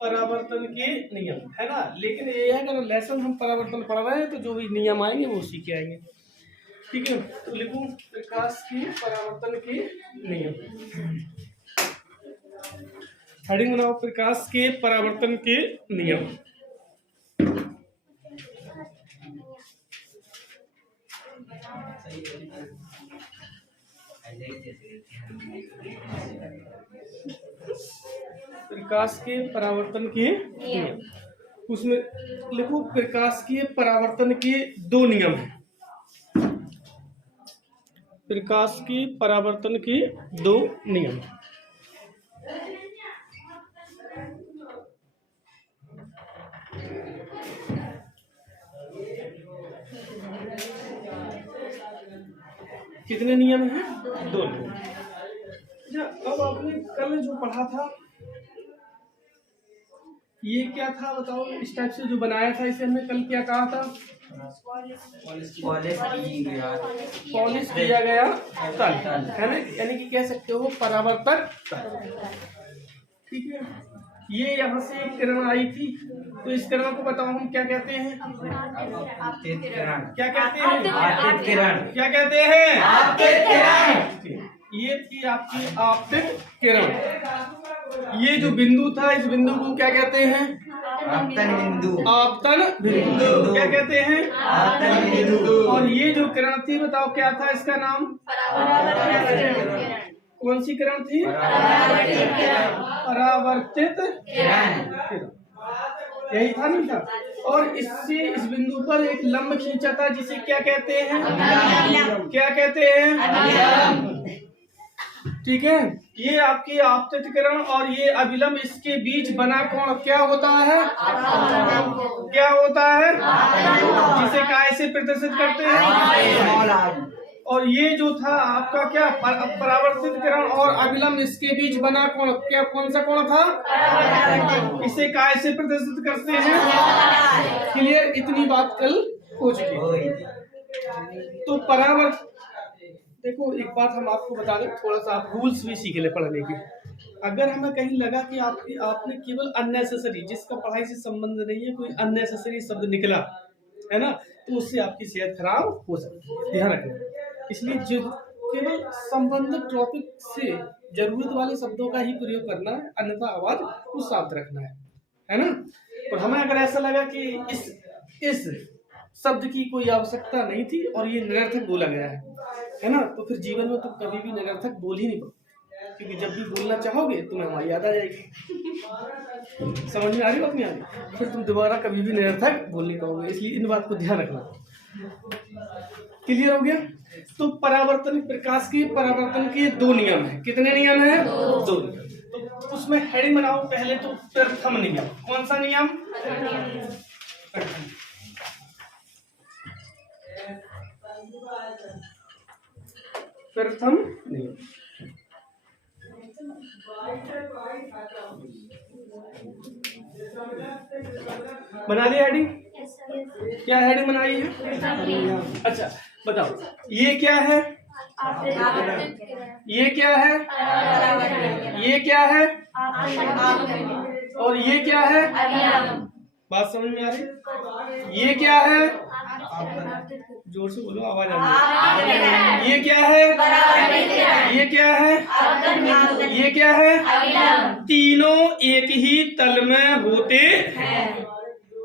परावर्तन के नियम, है ना। लेकिन ये है अगर लेसन हम परावर्तन पढ़ रहे हैं तो जो भी नियम आएंगे वो उसी के आएंगे। ठीक है, तो लिखूं प्रकाश की परावर्तन के नियम। हेडिंग बनाओ प्रकाश के परावर्तन के नियम। प्रकाश के परावर्तन के नियम, उसमें लिखो प्रकाश के परावर्तन के दो नियम हैं। प्रकाश के परावर्तन के दो नियम। कितने नियम हैं? दो नियम। अब आपने कल जो पढ़ा था ये क्या था बताओ, इस टाइप से जो बनाया था इसे हमने कल क्या कहा था? पॉलिश किया गया तल, है ना, यानी कि कह सकते हो परावर्तक तल। ठीक है, ये यहाँ से एक किरण आई थी तो इस किरण को बताओ हम क्या कहते हैं? क्या कहते हैं? आपतित किरण। क्या कहते हैं? आपतित किरण। ये थी आपकी आपतित किरण। ये जो बिंदु था इस बिंदु को क्या कहते हैं? आपतन बिंदु। आपतन बिंदु। क्या कहते हैं? आपतन बिंदु। और ये जो किरण थी बताओ क्या था इसका नाम? कौन सी किरण थी? परावर्तित किरण। यही था, नहीं था? और इससे इस बिंदु पर एक लंब खींचा था जिसे क्या कहते हैं? क्या कहते हैं? ठीक है, ये आपकी आपतित किरण और ये अभिलंब, इसके बीच बना कोण क्या होता है? क्या होता है? जिसे काय से प्रदर्शित करते हैं। और ये जो था आपका क्या परावर्तित किरण और अभिलंब, इसके बीच बना कोण क्या, कौन सा कोण था? इसे काय से प्रदर्शित करते हैं। क्लियर? इतनी बात कल हो चुकी। तो परावर्त देखो, एक बात हम आपको बता दें, थोड़ा सा आप रूल्स भी सीख ले पढ़ने के। अगर हमें कहीं लगा कि आपने केवल अननेसेसरी, जिसका पढ़ाई से संबंध नहीं है, कोई अननेसेसरी शब्द निकला है ना, तो उससे आपकी सेहत खराब हो सकती है, ध्यान रखना। इसलिए जो केवल संबंधित टॉपिक से जरूरत वाले शब्दों का ही प्रयोग करना है, अन्यथा आवाज को साफ रखना है ना। और हमें अगर ऐसा लगा कि इस शब्द की कोई आवश्यकता नहीं थी और ये निरर्थक बोला गया है ना, तो फिर जीवन में तुम कभी भी निरर्थक बोल ही नहीं पाओगे, क्योंकि जब भी बोलना चाहोगे तुम्हें हमारी याद आ जाएगी। समझ में आ रही बात? नहीं आ रही? फिर तुम दोबारा कभी भी निरर्थक बोल नहीं पाओगे, इसलिए इन बात को ध्यान रखना। क्लियर हो गया? तो परावर्तन, प्रकाश की परावर्तन के दो नियम है। कितने नियम है? दो नियम। तो उसमें हेडिंग बनाओ पहले तो प्रथम नियम। कौन सा नियम? प्रथम नियम। बना लिया हेडिंग? क्या हेडिंग बनाई है? अच्छा बताओ, ये क्या है? ये क्या है? ये क्या है? और ये क्या है? बात समझ में आ रही? ये क्या है? जोर से बोलो, आवाज आ रही है। ये क्या है? ये क्या है? ये क्या है? तीनों एक ही तल में होते हैं।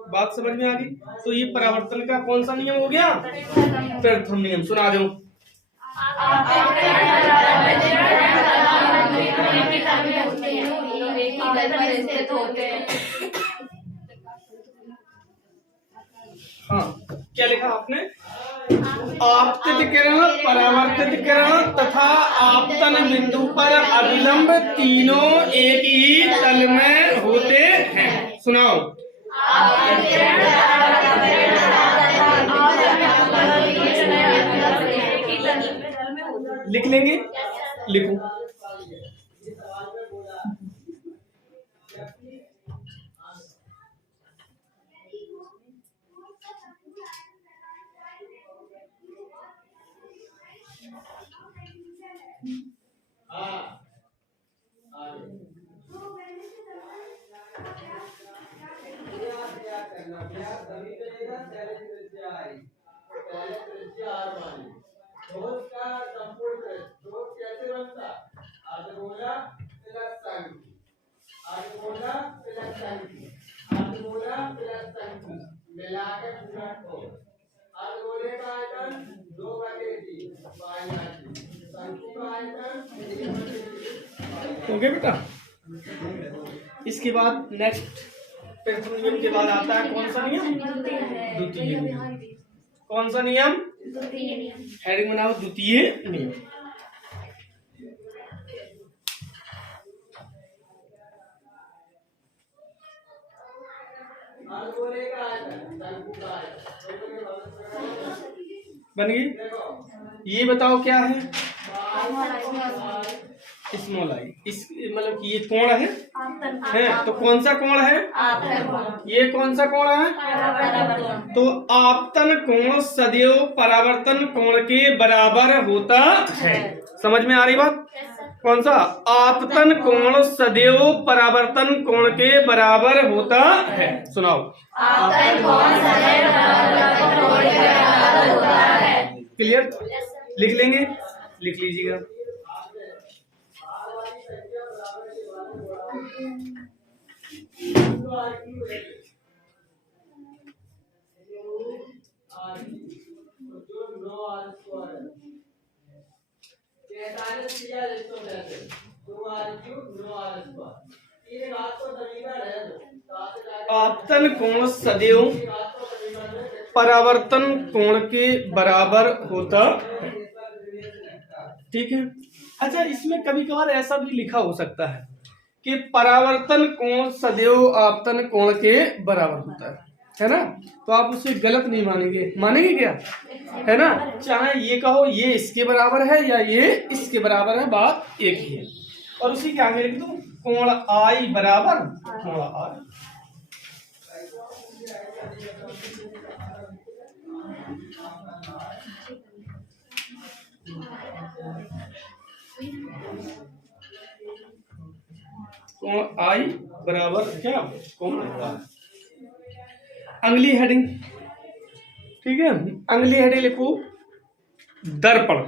बात समझ में आ गई? तो ये परावर्तन का कौन सा नियम हो गया? प्रथम नियम। सुना दो। हाँ, क्या लिखा आपने? आपतित किरण, परावर्तित किरण तथा आपतन बिंदु पर अभिलंब तीनों एक ही तल में होते हैं। सुनाओ। लिख लेंगे? लिखो। पहले त्रिज्या आई, पहले त्रिज्या r मानी, ठोस का संपूर्ण ठोस कैसे बनता? अर्धगोला प्लस संकी, अर्धगोला प्लस संकी, अर्धगोला प्लस संकी मिलाकर पूरा ठोस। अर्धगोले का आयतन 2/3 पाई, शंकु का आयतन 1/3। ओके बेटा, इसके बाद नेक्स्ट प्रथम नियम के बाद आता है कौन सा नियम? द्वितीय नियम। कौन सा नियम? हेडिंग बनाओ, द्वितीय नियम। बन गई? ये बताओ क्या है? Small I. इस मतलब कि ये कोण है तो कौन सा कोण है? ये कौन सा कोण है? तो आपतन कोण सदैव परावर्तन कोण के बराबर होता है। समझ में आ रही बात? कौन सा? आपतन कोण सदैव परावर्तन कोण के बराबर होता है। सुनाओ। क्लियर? लिख लेंगे, लिख लीजिएगा। आपतन कोण सदैव परावर्तन कोण के बराबर होता है। ठीक है। अच्छा, इसमें कभी कभार ऐसा भी लिखा हो सकता है कि परावर्तन कोण सदैव आपतन कोण के बराबर होता है ना? तो आप उसे गलत नहीं मानेंगे। मानेंगे क्या? है ना? चाहे ये कहो ये इसके बराबर है या ये इसके बराबर है, बात एक ही है। और उसी के आगे लिख दो कोण आई बराबर कोण आई। कोण आई बराबर क्या? कोण आई। अगली हेडिंग, ठीक है, अगली हेडिंग लिखो दर्पण।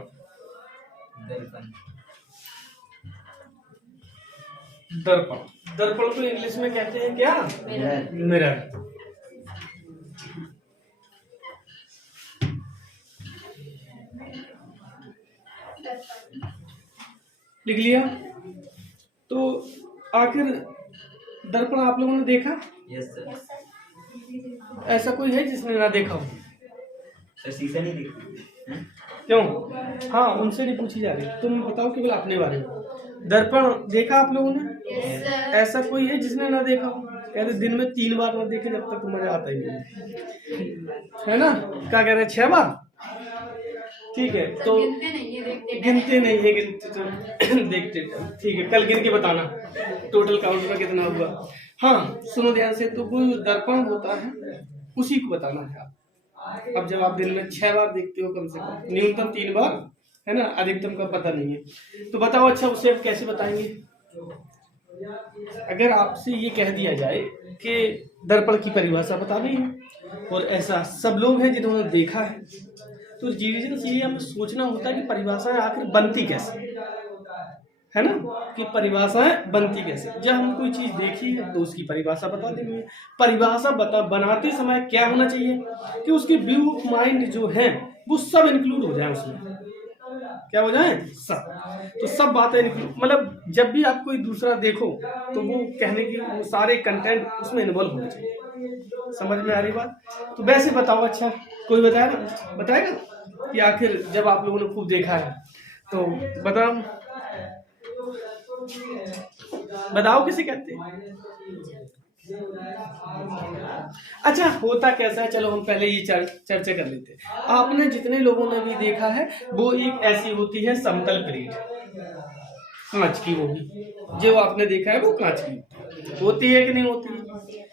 दर्पण, दर्पण को इंग्लिश में कहते हैं क्या? मिरर। लिख लिया? तो आखिर दर्पण आप लोगों ने देखा? Yes sir. ऐसा कोई है जिसने ना देखा हो? सर शीशा नहीं देखा। क्यों? हाँ, उनसे नहीं पूछी जा रही, तुम बताओ केवल अपने बारे में। दर्पण देखा आप लोगों ने? ऐसा कोई है जिसने ना देखा हो? कहते दिन में 3 बार ना देखे जब तक तो मजा आता ही नहीं, है ना? क्या कह रहे हैं, 6 बार? ठीक है, तो गिनते नहीं है, गिनते तो देखते। ठीक है, कल गिन के बताना टोटल काउंट में कितना हुआ। हाँ, सुनो ध्यान से। तो कोई दर्पण होता है, उसी को बताना है आप। अब जब आप दिन में 6 बार देखते हो, कम से कम न्यूनतम 3 बार, है ना? अधिकतम का पता नहीं है, तो बताओ अच्छा उसे आप कैसे बताएंगे? अगर आपसे ये कह दिया जाए कि दर्पण की परिभाषा बता दी है, और ऐसा सब लोग हैं जिन्होंने देखा है, तो धीरे हमें सोचना होता है कि परिभाषाएं आखिर बनती कैसे, है ना? कि परिभाषाएं बनती कैसे। जब हम कोई चीज देखी है तो उसकी परिभाषा बता देंगे। परिभाषा बनाते समय क्या होना चाहिए कि उसके व्यू ऑफ माइंड जो है वो सब इंक्लूड हो जाए उसमें। क्या हो जाए? सब। तो सब बातें इंक्लूड, मतलब जब भी आप कोई दूसरा देखो तो वो कहने की वो सारे कंटेंट उसमें इन्वॉल्व होने चाहिए। समझ में आ रही बात? तो वैसे बताओ, अच्छा कोई बताएगा कि आखिर जब आप लोगों ने खूब देखा है तो बताओ किसे कहते हैं? अच्छा, होता कैसा है, चलो हम पहले ये चर्चा कर लेते हैं। आपने जितने लोगों ने भी देखा है वो एक ऐसी होती है समतल प्लेट, कांच की। वो भी जो आपने देखा है वो कांच की होती है कि नहीं होती है?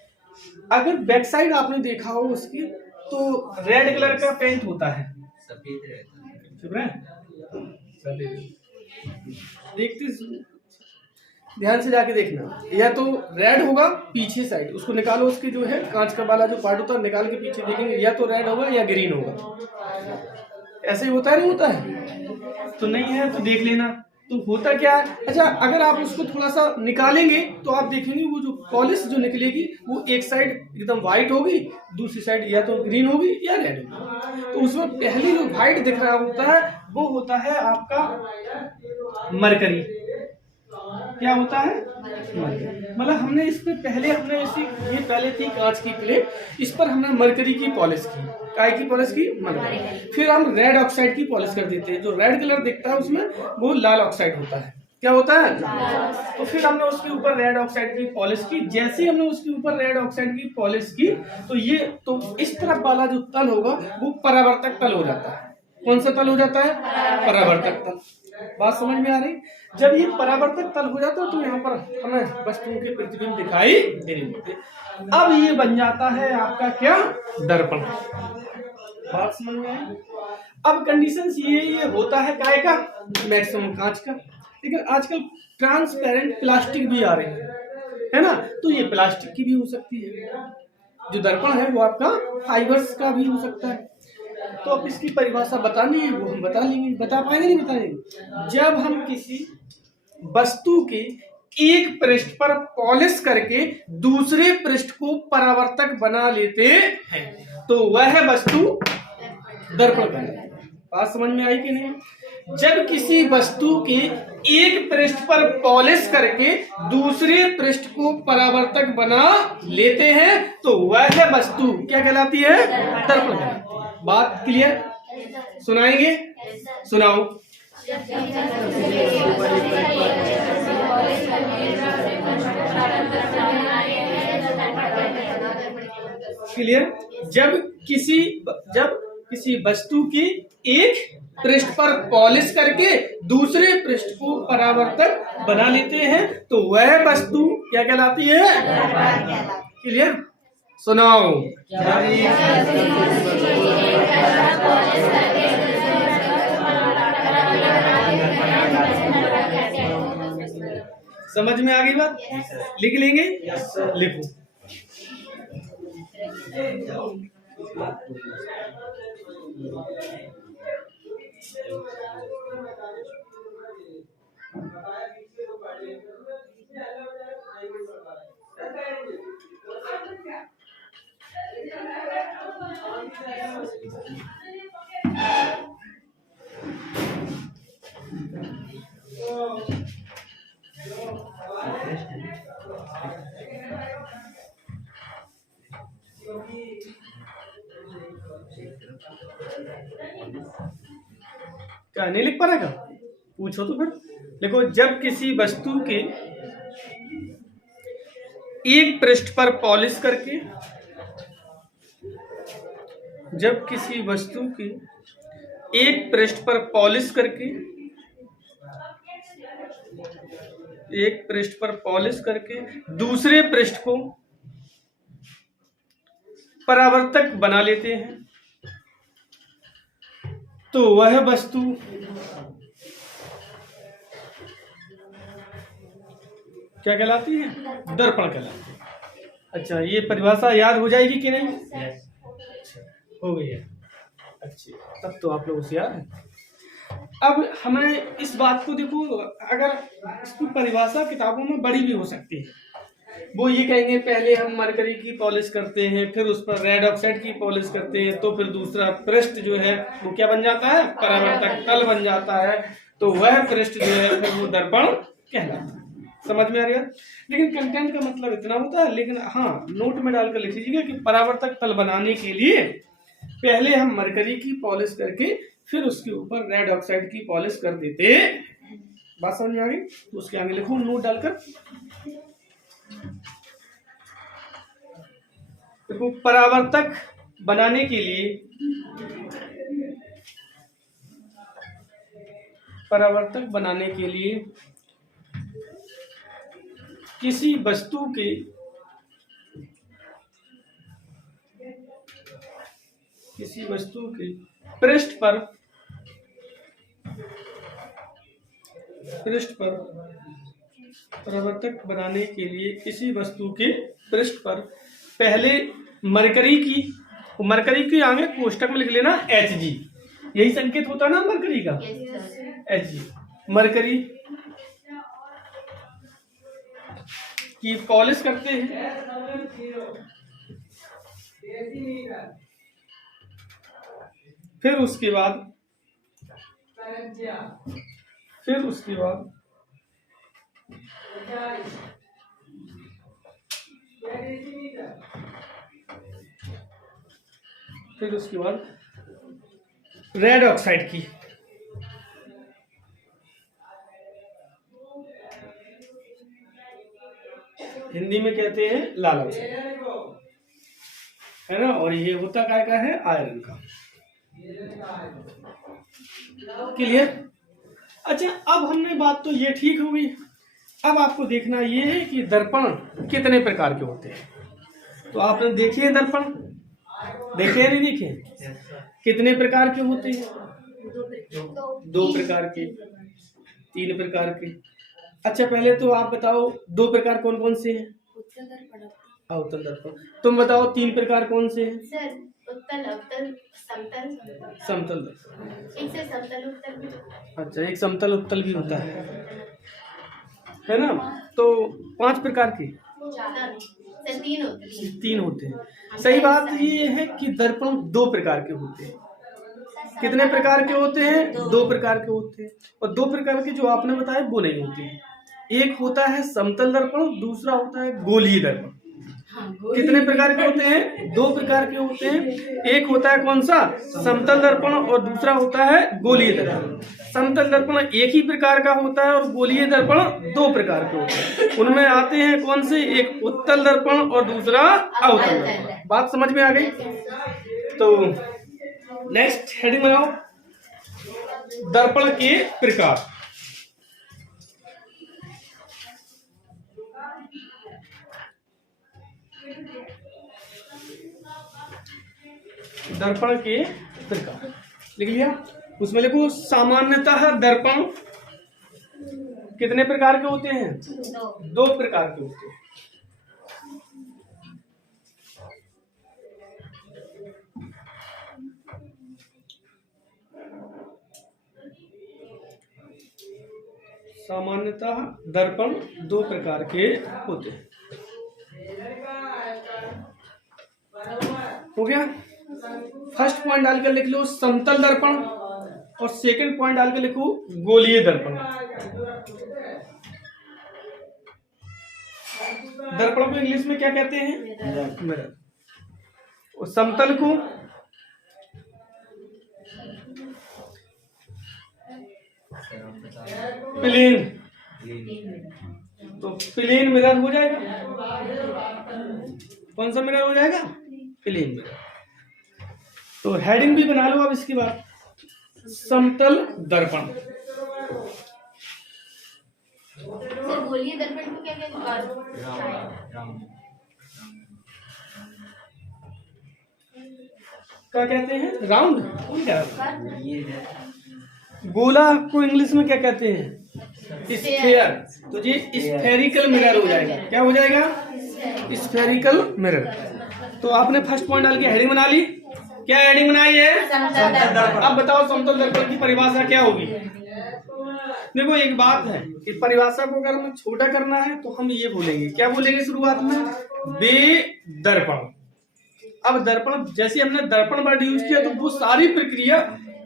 अगर बैक साइड आपने देखा हो उसकी, तो रेड कलर का पेंट होता है, सफेद रहता है। चुप रहे, देखते ध्यान से जाके देखना, या तो रेड होगा पीछे साइड, उसको निकालो, उसके जो है कांच का वाला जो पार्ट होता है निकाल के पीछे देखेंगे, या तो रेड होगा या ग्रीन होगा। ऐसे ही होता है, नहीं होता है? तो नहीं है तो देख लेना। तो होता क्या है, अच्छा अगर आप उसको थोड़ा सा निकालेंगे तो आप देखेंगे वो जो पॉलिश जो निकलेगी वो एक साइड एकदम व्हाइट होगी, दूसरी साइड या तो ग्रीन होगी या रेड होगी। तो उसमें पहले जो व्हाइट दिख रहा होता है वो होता है आपका मरकरी। क्या होता है? मतलब हमने इस पे पहले हमने ये पहले थी कांच की प्लेट, इस पर हमने मरकरी की पॉलिश की, काय की पॉलिश की? मरकरी। फिर हम रेड ऑक्साइड की पॉलिश कर देते हैं, जो रेड कलर दिखता है उसमें वो लाल ऑक्साइड होता है। क्या होता है? तो फिर हमने उसके ऊपर रेड ऑक्साइड की पॉलिश की। जैसे ही हमने उसके ऊपर रेड ऑक्साइड की पॉलिश की तो इस तरफ वाला जो तल होगा वो परावर्तक तल हो जाता है। कौन सा तल हो जाता है? परावर्तक तल। बात समझ में आ रही? जब ये परावर्तक तल हो जाता है तो यहाँ पर हमें वस्तुओं के प्रतिबिंब दिखाई देने लगते। अब ये बन जाता है आपका क्या? दर्पण। बात समझ में आई? अब कंडीशंस ये होता है काय का? मैक्सिमम कांच का, लेकिन आजकल ट्रांसपेरेंट प्लास्टिक भी आ रही है ना, तो ये प्लास्टिक की भी हो सकती है। जो दर्पण है वो आपका फाइबर्स का भी हो सकता है। तो अब इसकी परिभाषा बतानी है वो हम बता लेंगे। बता पाएंगे नहीं बताएंगे? जब हम किसी वस्तु के एक पृष्ठ पर पॉलिश करके दूसरे पृष्ठ को परावर्तक बना लेते हैं तो वह वस्तु दर्पण कहलाती है। बात समझ में आई कि नहीं? जब किसी वस्तु के एक पृष्ठ पर पॉलिश करके दूसरे पृष्ठ को परावर्तक बना लेते हैं तो वह वस्तु क्या कहलाती है? दर्पण कहलाती है। बात क्लियर? सुनाएंगे? सुनाओ। क्लियर? जब किसी वस्तु की एक पृष्ठ पर पॉलिश करके दूसरे पृष्ठ को परावर्तक बना लेते हैं तो वह वस्तु क्या कहलाती है? क्लियर? सुनाओ। समझ में आ गई बात? लिख लेंगे? लिखो। क्या नहीं लिख पा रहा? पूछो तो फिर। देखो, जब किसी वस्तु के एक पृष्ठ पर पॉलिश करके एक पृष्ठ पर पॉलिश करके दूसरे पृष्ठ को परावर्तक बना लेते हैं तो वह वस्तु क्या कहलाती है? दर्पण कहलाती है। अच्छा, ये परिभाषा याद हो जाएगी कि नहीं? हो गई है। अच्छा, तब तो आप लोग होशियार हैं। अब हमें इस बात को देखो, अगर इसकी परिभाषा किताबों में बड़ी भी हो सकती है। वो ये कहेंगे पहले हम मरकरी की पॉलिश करते हैं, फिर उस पर रेड ऑक्साइड की पॉलिश करते हैं, तो फिर दूसरा पृष्ठ जो है वो क्या बन जाता है? परावर्तक तल बन जाता है, तो वह पृष्ठ जो है फिर वो दर्पण कहलाता है। समझ में आ रही है? लेकिन कंटेंट का मतलब इतना होता है। लेकिन हाँ, नोट में डालकर लिख लीजिएगा कि परावर्तक तल बनाने के लिए पहले हम मरकरी की पॉलिश करके फिर उसके ऊपर रेड ऑक्साइड की पॉलिश कर देते। बात समझ में आ गई? तो उसके आगे लिखो नोट डालकर। देखो, परावर्तक बनाने के लिए किसी वस्तु के पृष्ठ पर प्रवर्तक बनाने के लिए किसी वस्तु के पृष्ठ पर पहले मरकरी की आगे कोष्टक में लिख लेना Hg। यही संकेत होता है ना मरकरी का, Hg। मरकरी की पॉलिश करते हैं। फिर उसके बाद रेड ऑक्साइड की हिंदी में कहते हैं लाल ऑक्साइड, है ना। और ये होता काय का है, आयरन का। क्लियर। अच्छा, अब हमने बात तो ये ठीक हो गई। अब आपको देखना ये है कि दर्पण कितने प्रकार के होते हैं। तो आपने देखे हैं दर्पण, देखे या नहीं देखे? कितने प्रकार के होते हैं? 2 प्रकार के, 3 प्रकार के। अच्छा, पहले तो आप बताओ 2 प्रकार कौन कौन से हैं? अवतल दर्पण। तुम बताओ 3 प्रकार कौन से हैं? सर, उत्तल, अवतल, समतल। समतल दर्पण। एक से समतल उत्तल भी। अच्छा, एक समतल उत्तल भी होता है ना। तो 5 प्रकार के, ज्यादा नहीं सर, 3 होते हैं। 3 होते हैं। सही बात ये है कि दर्पण 2 प्रकार के होते हैं। कितने प्रकार के होते हैं? 2 प्रकार के होते हैं। और 2 प्रकार के जो आपने बताए वो नहीं होते हैं। एक होता है समतल दर्पण, दूसरा होता है गोलीय दर्पण। कितने प्रकार के होते हैं? 2 प्रकार के होते हैं। एक होता है कौन सा? समतल दर्पण, और दूसरा होता है गोलीय दर्पण। समतल दर्पण एक ही प्रकार का होता है और गोलीय दर्पण 2 प्रकार के होते हैं। उनमें आते हैं कौन से? एक उत्तल दर्पण और दूसरा अवतल दर्पण। बात समझ में आ गई? तो नेक्स्ट हेडिंग बनाओ, दर्पण के प्रकार। दर्पण के प्रकार लिख लिया। उसमें लिखो सामान्यतः दर्पण कितने प्रकार के होते हैं? 2 प्रकार के होते हैं। सामान्यतः दर्पण 2 प्रकार के होते हैं। हो गया। फर्स्ट पॉइंट डालकर लिख लो समतल दर्पण, और सेकंड पॉइंट डालकर लिखो गोलीय दर्पण। दर्पण को इंग्लिश में क्या कहते हैं? मिरर। और समतल को प्लेन। तो प्लेन मिरर हो जाएगा। कौन सा मिरर हो जाएगा? Plane mirror. तो हेडिंग भी बना लो अब इसके बाद, समतल दर्पण। सर, गोलीय दर्पण को क्या कहते क्या कहते हैं? राउंड। गोला को इंग्लिश में क्या कहते हैं? स्फेयर। तो ये स्फेरिकल मिरर हो जाएगा। क्या हो जाएगा? Spherical mirror. तो आपने फर्स्ट पॉइंट डाल के हेडिंग बना ली। क्या हेडिंग बनाई है? अब बताओ समतल दर्पण की परिभाषा क्या होगी? देखो, एक बात है कि परिभाषा को अगर हमें छोटा करना है तो हम ये बोलेंगे, क्या बोलेंगे शुरुआत में? बेदर्पण। अब दर्पण, जैसे हमने दर्पण वर्ड यूज किया तो वो सारी प्रक्रिया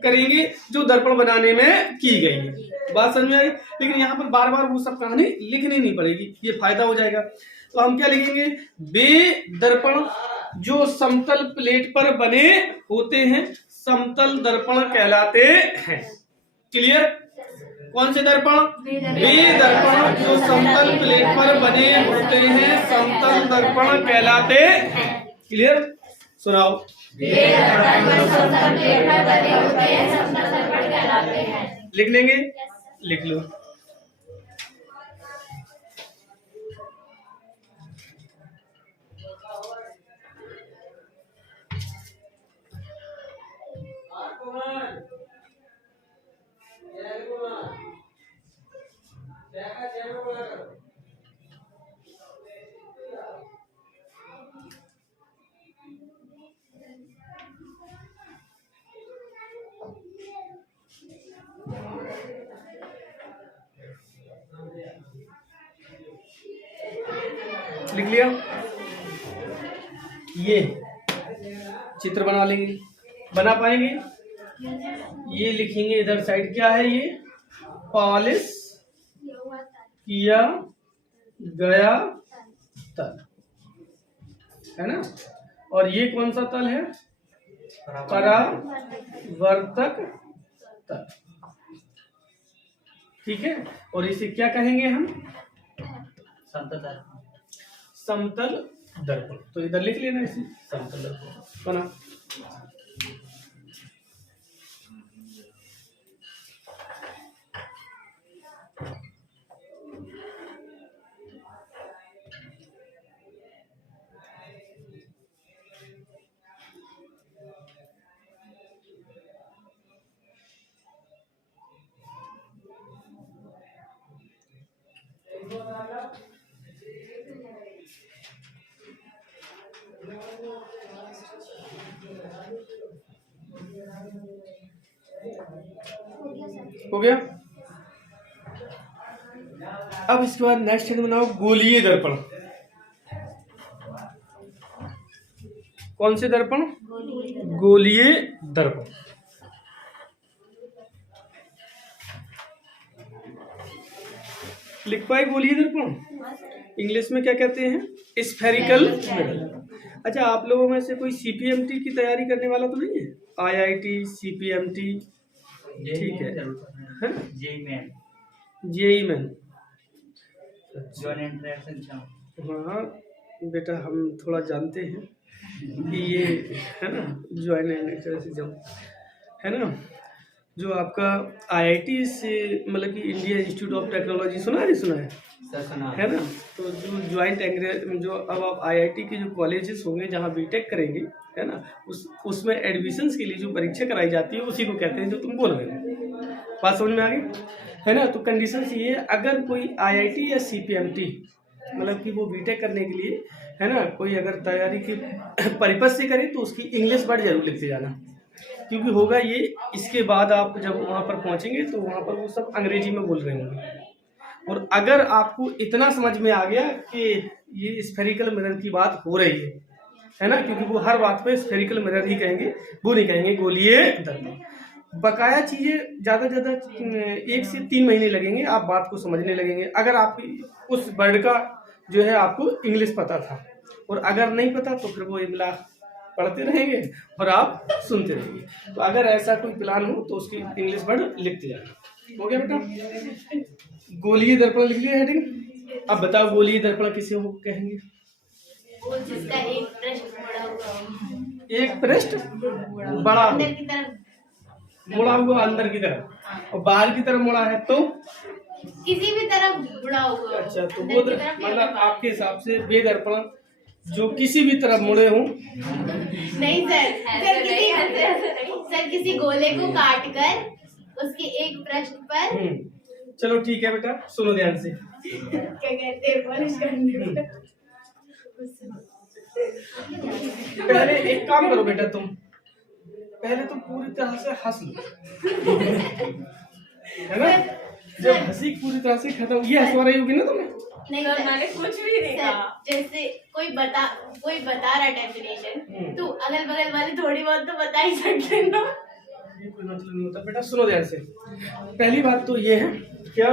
करेंगे जो दर्पण बनाने में की गई है। बात समझ में आई? लेकिन यहाँ पर बार बार वो सब कहानी लिखनी नहीं पड़ेगी, ये फायदा हो जाएगा। तो हम क्या लिखेंगे? बेदर्पण जो समतल प्लेट पर बने होते हैं समतल दर्पण कहलाते हैं। क्लियर? कौन से दर्पण? बेदर्पण जो समतल प्लेट पर बने होते हैं समतल दर्पण कहलाते हैं। क्लियर? सुनाओ। लिख लेंगे? लिख लो। लिख लिया। ये चित्र बना लेंगे, बना पाएंगे। ये लिखेंगे इधर साइड, क्या है ये? पॉलिश किया गया तल, है ना। और ये कौन सा तल है? परावर्तक तल, ठीक है। और इसे क्या कहेंगे हम? समतल दर्पण। तो इधर लिख लेना इसे, समतल दर्पण बना। हो गया। अब इसके बाद नेक्स्ट हेड बनाओ गोलीय दर्पण। कौन से दर्पण? गोलीय दर्पण। लिख पाए गोलीय दर्पण? इंग्लिश में क्या कहते हैं? Spherical mirror. अच्छा, आप लोगों में से कोई सीपीएमटी की तैयारी करने वाला तो नहीं है? आईआईटी, सीपीएमटी, ठीक है, जेई मैन। हाँ बेटा, हम थोड़ा जानते हैं कि ये है ना ज्वाइन एंट्रेंस एग्जाम, है ना, जो आपका आईआईटी से मतलब कि इंडिया इंस्टीट्यूट ऑफ टेक्नोलॉजी, सुना है नहीं सुना है? है ना। तो जो ज्वाइंट जो अब आप आईआईटी के जो कॉलेजेस होंगे जहाँ बीटेक करेंगे, है ना, उसमें एडमिशन्स के लिए जो परीक्षा कराई जाती है उसी को कहते हैं जो तुम बोल रहे हो। बात समझ में आ गई, है ना। तो कंडीशंस ये, अगर कोई आईआईटी या सीपीएमटी मतलब कि वो बीटेक करने के लिए, है ना, कोई अगर तैयारी के पर्पस से करे तो उसकी इंग्लिश वर्ड जरूर लिखते जाना, क्योंकि होगा ये, इसके बाद आप जब वहाँ पर पहुँचेंगे तो वहाँ पर वो सब अंग्रेजी में बोल रहे होंगे। और अगर आपको इतना समझ में आ गया कि ये स्फेरिकल मिरर की बात हो रही है ना, क्योंकि वो हर बात पे स्फेरिकल मिरर ही कहेंगे, वो नहीं कहेंगे गोलीय दर्पण। बकाया चीज़ें ज़्यादा 1 से 3 महीने लगेंगे, आप बात को समझने लगेंगे, अगर आप उस वर्ड का जो है आपको इंग्लिश पता था। और अगर नहीं पता तो फिर वो इमला पढ़ते रहेंगे और आप सुनते रहेंगे। तो अगर ऐसा कोई प्लान हो तो उसकी इंग्लिश वर्ड लिखते जाना। हो गया बेटा? गोलीय दर्पण लिख लिया हेडिंग। अब बताओ गोलीय दर्पण किसे हो कहेंगे? वो जिसका एक पृष्ठ बड़ा हुआ, एक पृष्ठ बड़ा अंदर की तरफ मुड़ा हुआ, अंदर की तरफ, और बाहर की तरफ मुड़ा है तो किसी भी तरफ मुड़ा हुआ। अच्छा, तो वो मतलब आपके हिसाब से वे दर्पण जो किसी भी तरफ मुड़े हों। नहीं सर, किसी गोले को काट कर उसके एक पृष्ठ पर। चलो ठीक है बेटा, सुनो ध्यान से। क्या कहते हैं पॉलिश करने? पहले एक काम करो बेटा, तुम पहले तो पूरी तरह से हंस लो, है ना। जब हंसी पूरी तरह से खत्म, ये हंसवा रही होगी ना तुम्हें? नहीं सर, मैंने कुछ भी नहीं कहा। जैसे कोई बता रहा डेफिनेशन, तो अगल बगल वाले थोड़ी बहुत तो बता ही सकते ना। ये कोई मतलब नहीं होता बेटा, सुनो ध्यान से। पहली बात तो ये है, क्या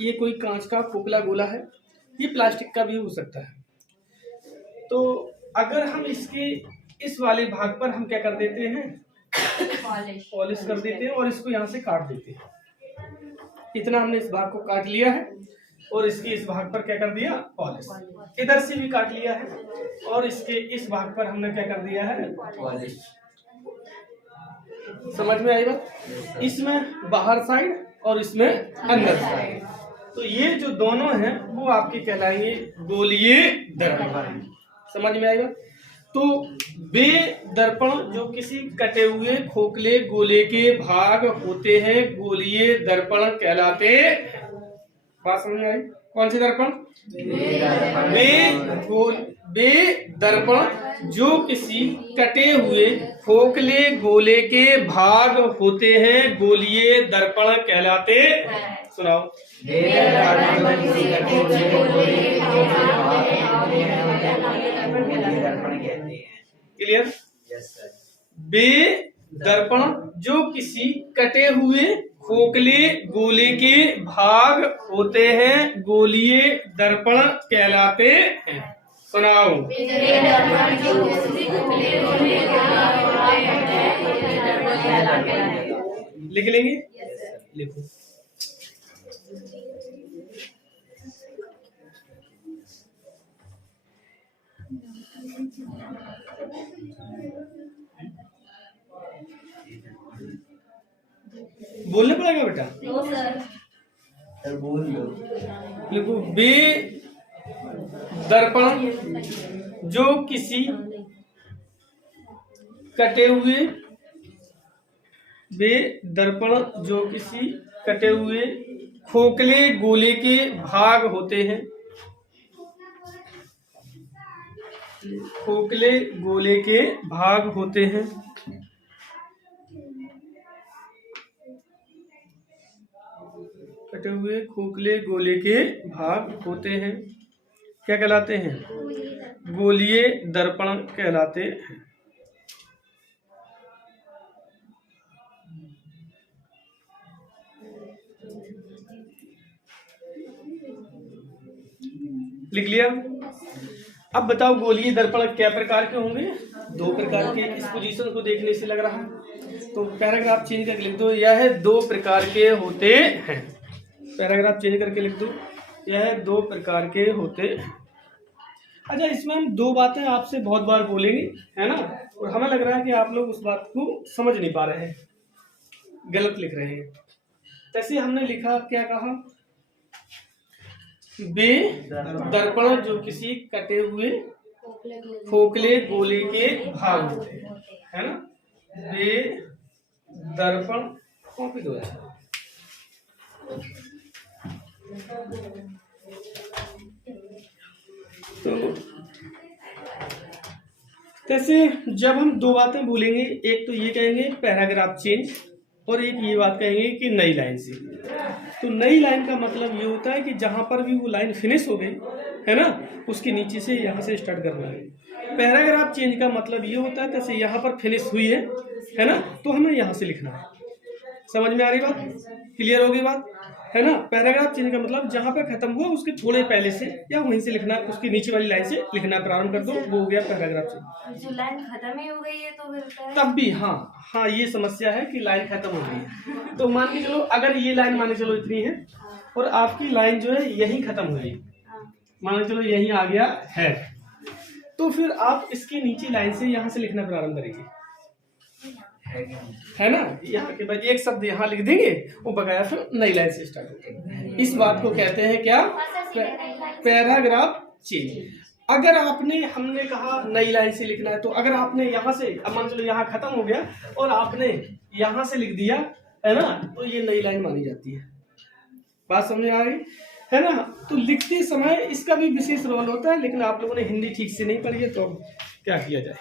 ये कोई कांच का खोखला गोला है, ये प्लास्टिक का भी हो सकता है। तो अगर हम इसके इस वाले भाग पर हम क्या कर देते हैं? पॉलिश कर देते हैं और इसको यहाँ से काट देते हैं। इतना हमने इस भाग को काट लिया है और इसके इस भाग पर क्या कर दिया? पॉलिश। इधर से भी काट लिया है और इसके इस भाग पर हमने क्या कर दिया है? पॉलिश। समझ में आई बात? इसमें बाहर साइड और इसमें अंदर साइड। तो ये जो दोनों हैं वो आपके कहलाएंगे गोलीय दर्पण। समझ में आई बात? तो वे दर्पण जो किसी कटे हुए खोखले गोले के भाग होते हैं गोलीय दर्पण कहलाते। बात समझ में आई? कौन से दर्पण? वे दर्पण जो किसी कटे हुए खोखले गोले के भाग होते हैं गोलीय दर्पण कहलाते। सुनाओ। वेद दर्पण जो किसी कटे हुए गोले के दर्पण कहते हैं। क्लियर? Yes sir. बे दर्पण जो किसी कटे हुए खोखले गोले के भाग होते हैं, गोलीय दर्पण कहलाते हैं। सुनाओ। लिख लेंगे? लिखो। बोलने पड़ेगा बेटा? सर बोल दो। लिखो। बे दर्पण जो किसी कटे हुए, बे दर्पण जो किसी कटे हुए खोखले गोले के भाग होते हैं, खोखले गोले के भाग होते हैं, कटे हुए खोखले गोले के भाग होते हैं, क्या कहलाते हैं? गोलीय दर्पण कहलाते हैं। लिख लिया? अब बताओ गोलीय दर्पण क्या प्रकार के होंगे? 2 प्रकार के। इस पोजीशन को देखने से लग रहा है, तो पैराग्राफ चेंज करके लिख दो, यह 2 प्रकार के होते हैं। पैराग्राफ चेंज करके लिख दो, यह 2 प्रकार के होते हैं। अच्छा, इसमें हम 2 बातें आपसे बहुत बार बोलेंगे, है ना, और हमें लग रहा है कि आप लोग उस बात को समझ नहीं पा रहे हैं, गलत लिख रहे हैं। जैसे हमने लिखा, क्या कहा? बे दर्पण जो किसी कटे हुए खोखले गोले के भाग होते हैं, है ना। बे दर्पण कॉपी दो। तो जैसे जब हम 2 बातें बोलेंगे, एक तो ये कहेंगे पैराग्राफ चेंज, और एक ये बात कहेंगे कि नई लाइन से। तो नई लाइन का मतलब ये होता है कि जहां पर भी वो लाइन फिनिश हो गई है ना, उसके नीचे से यहाँ से स्टार्ट करना है। पैराग्राफ चेंज का मतलब ये होता है जैसे यहाँ पर फिनिश हुई है ना, तो हमें यहाँ से लिखना है। समझ में आ रही बात? क्लियर होगी बात, है ना। पैराग्राफ चेंज का मतलब जहाँ पे खत्म हुआ उसके थोड़े पहले से या वहीं से लिखना, उसकी नीचे वाली लाइन से लिखना प्रारंभ कर दो, वो हो गया पैराग्राफ चेंज। जो लाइन खत्म ही हो गई है तो फिर तब भी हाँ ये समस्या है कि लाइन खत्म हो गई है। तो मान के चलो, अगर ये लाइन मान के चलो इतनी है और आपकी लाइन जो है यही खत्म हो गई, मान के चलो यही आ गया है, तो फिर आप इसके नीचे लाइन से यहाँ से लिखना प्रारंभ करेंगे, है ना। यहाँ के बाद एक शब्द यहाँ लिख देंगे, वो बकाया फिर नई लाइन से स्टार्ट होगा। इस बात को कहते हैं क्या? Paragraph change. अगर आपने, हमने कहा नई लाइन से लिखना है, तो अगर आपने यहाँ से, अब मान चलो यहाँ खत्म हो गया और आपने यहाँ से लिख दिया, है ना, तो ये नई लाइन मानी जाती है। बात समझ में आ रही है ना। तो लिखते समय इसका भी विशेष रोल होता है, लेकिन आप लोगों ने हिंदी ठीक से नहीं पढ़ी है, तो क्या किया जाए,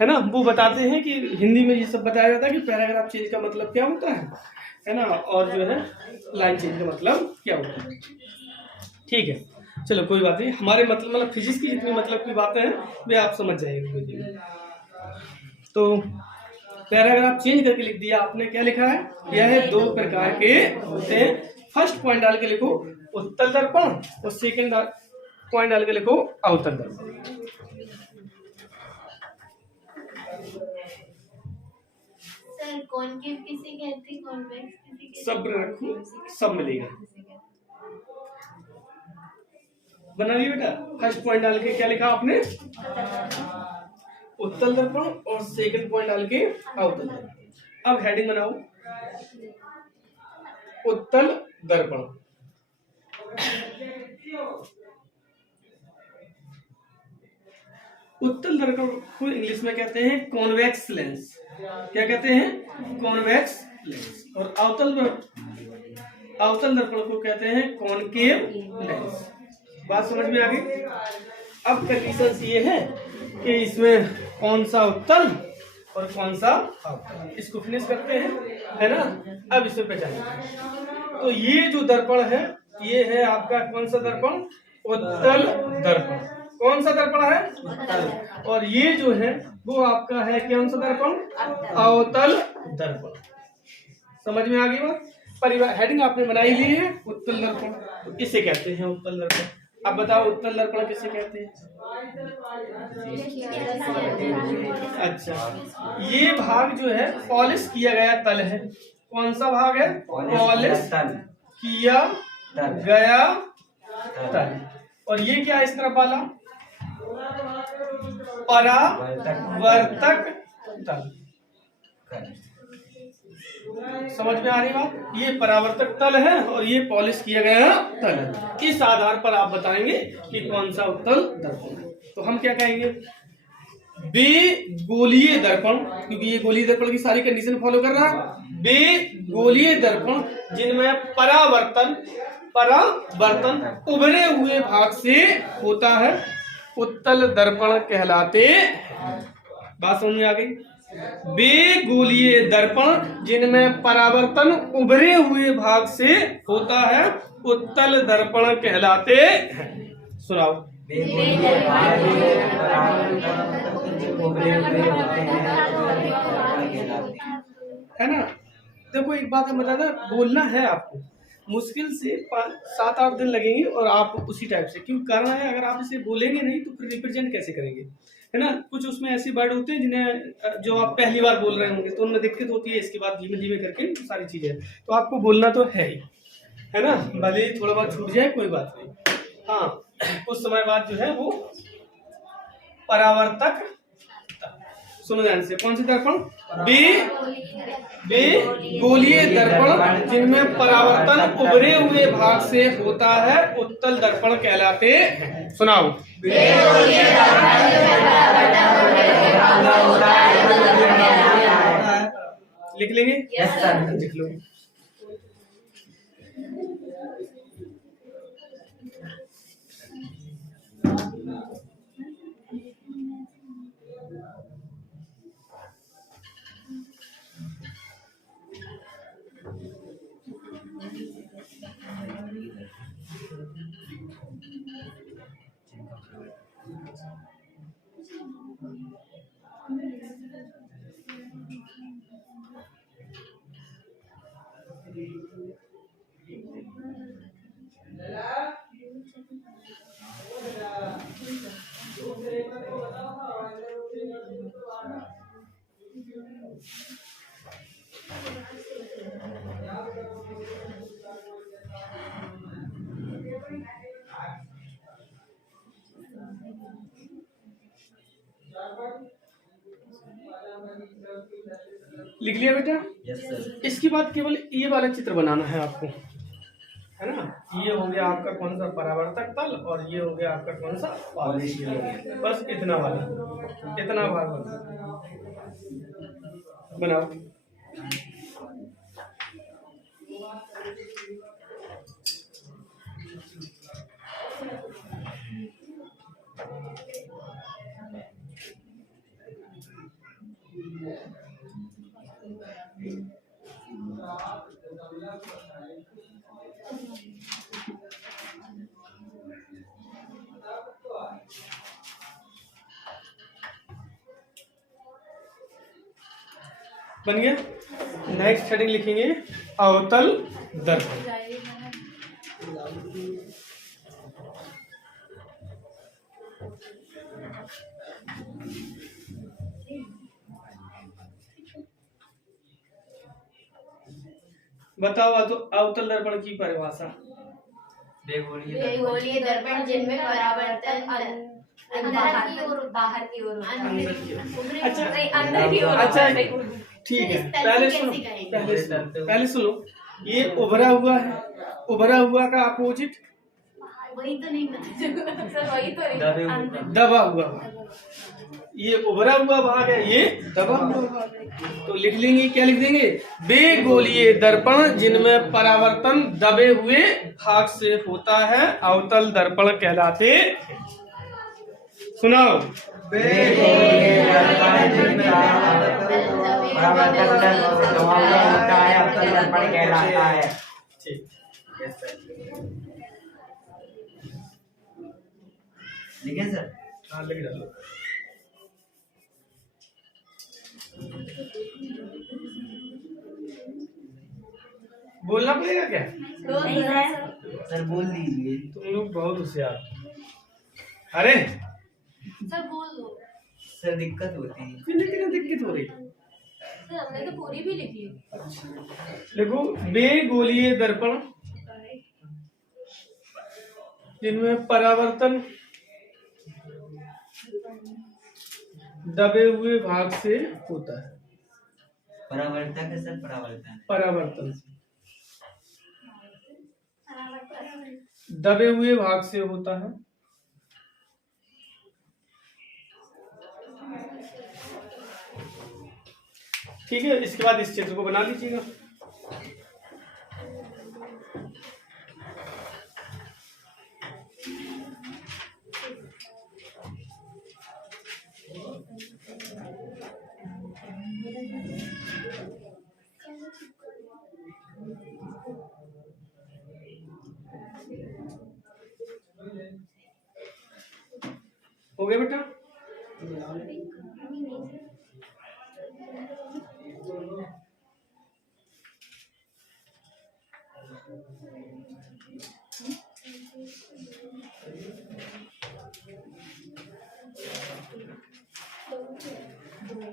है ना। वो बताते हैं कि हिंदी में ये सब बताया जाता है कि पैराग्राफ चेंज का मतलब क्या होता है ना, और जो है लाइन चेंज का मतलब क्या होता है। ठीक है, चलो कोई बात नहीं। हमारे मतलब फिजिक्स की जितनी मतलब की बातें हैं वे आप समझ जाएंगे। तो पैराग्राफ चेंज करके लिख दिया आपने, क्या लिखा है? यह 2 प्रकार के होते हैं। फर्स्ट पॉइंट डाल के लिखो उत्तल दर्पण, और सेकंड पॉइंट डाल के लिखो अवतल दर्पण। सर कॉन्केव किसे कहते हैं, कॉन्वेक्स किसे कहते हैं? सब रखो, सब मिलेगा। बना लिया बेटा। फर्स्ट पॉइंट डाल के क्या लिखा आपने? उत्तल दर्पण, और सेकंड पॉइंट डाल के अवतल दर्पण। अब हेडिंग बनाओ, उत्तल दर्पण। उत्तल दर्पण को इंग्लिश में कहते हैं कॉन्वेक्स लेंस। क्या कहते हैं? Convex lens. और अवतल दर्पण को कहते हैं कॉनकेव लेंस। बात समझ में आ गई? अब कंडीशन ये है कि इसमें कौन सा उत्तल और कौन सा अवतल, इसको फिनिश करते हैं, है ना। अब इसमें पहचान, तो ये जो दर्पण है ये है आपका कौन सा दर्पण? उत्तल दर्पण। कौन सा दर्पण है? उत्तल। और ये जो है वो आपका है कौन सा दर्पण? अवतल दर्पण। समझ में आ गई बात? परिवार हेडिंग आपने बनाई ली है उत्तल दर्पण, तो इसे कहते हैं उत्तल दर्पण। अब बताओ उत्तल दर्पण किसे कहते हैं? अच्छा, ये भाग जो है पॉलिश किया गया तल है। कौन सा भाग है? पॉलिश किया गया तल। और ये क्या है इस तरफ वाला? परावर्तक तल। समझ में आ रही बात? ये परावर्तक तल है और ये पॉलिश किया गया तल है। इस आधार पर आप बताएंगे कि कौन सा उत्तल दर्पण है। तो हम क्या कहेंगे? बेगोलीय दर्पण, क्योंकि ये गोलीय दर्पण की सारी कंडीशन फॉलो कर रहा है। बेगोलीय दर्पण जिनमें परावर्तन उभरे हुए भाग से होता है उत्तल दर्पण कहलाते। बात समझ में आ गई? बेगोलीय दर्पण जिनमें परावर्तन उभरे हुए भाग से होता है उत्तल दर्पण कहलाते हैं। सुनाओ। है ना? देखो एक बात है, बताना बोलना है आपको, मुश्किल से 7-8 दिन लगेंगे और आप उसी टाइप से, क्यों कारण है अगर आप इसे बोलेंगे नहीं तो फिर रिप्रेजेंट कैसे करेंगे, है ना? कुछ उसमें ऐसे वर्ड होते हैं जिन्हें जो आप पहली बार बोल रहे होंगे तो उनमें दिक्कत होती है, इसके बाद धीमे धीमे करके सारी चीजें, तो आपको बोलना तो है ही, है ना? भले ही थोड़ा बहुत छूट जाए कोई बात नहीं। हाँ, कुछ समय बाद जो है वो परावर्तक, सुनो ध्यान से, कौन सी दर्पण? बेगोलीय दर्पण जिनमें परावर्तन उभरे हुए भाग से होता है उत्तल दर्पण कहलाते हैं। सुनाओ। लिख लेंगे? Yes sir. लिख लो। लिख लिया बेटा? Yes sir. इसके बाद केवल ये वाला चित्र बनाना है आपको, है ना? ये हो गया आपका कौन सा? परावर्तक तल, और ये हो गया आपका कौन सा? पॉलिश। बस इतना वाला, इतना भाग बनाओ। बन गया? नेक्स्ट हेडिंग लिखेंगे अवतल दर्पण। बताओ तो अवतल दर्पण की परिभाषा। बेगोलीय दर्पण जिनमें परावर्तन अंदर की ओर बाहर की ओर, अच्छा, अंदर की ओर। अच्छा ठीक है, पहले सुनो, पहले सुनो। ये उभरा हुआ है, उभरा हुआ का अपोजिट वही तो नहीं पता, वही तो नहीं, दबा हुआ भाग। ये उभरा हुआ भाग है, ये दबा हुआ भाग है। तो लिख लेंगे, क्या लिख देंगे? बेगोलीय दर्पण जिनमें परावर्तन दबे हुए भाग से होता है अवतल दर्पण कहलाते। सुनाओ। बेगोलीय दर्पण जिनमें परावर्तन दबा हुआ होता है अवतल दर्पण कहलाता है। ठीक। लिखे सर? हाँ लिख डालो। बोलना पड़ेगा क्या? नहीं सर। सर बोल दीजिए। तुम लोग बहुत होशियार। अरे सर बोल दो। सर दिक्कत होती है। कितनी दिक्कत हो रही? सर हमने तो पूरी भी लिखी है। देखो, वे गोलीय दर्पण जिनमें परावर्तन दबे हुए भाग से होता है। परावर्तक है सर, परावर्तन। परावर्तन दबे हुए भाग से होता है। ठीक है, इसके बाद इस चित्र को बना लीजिएगा। हो गया बेटा?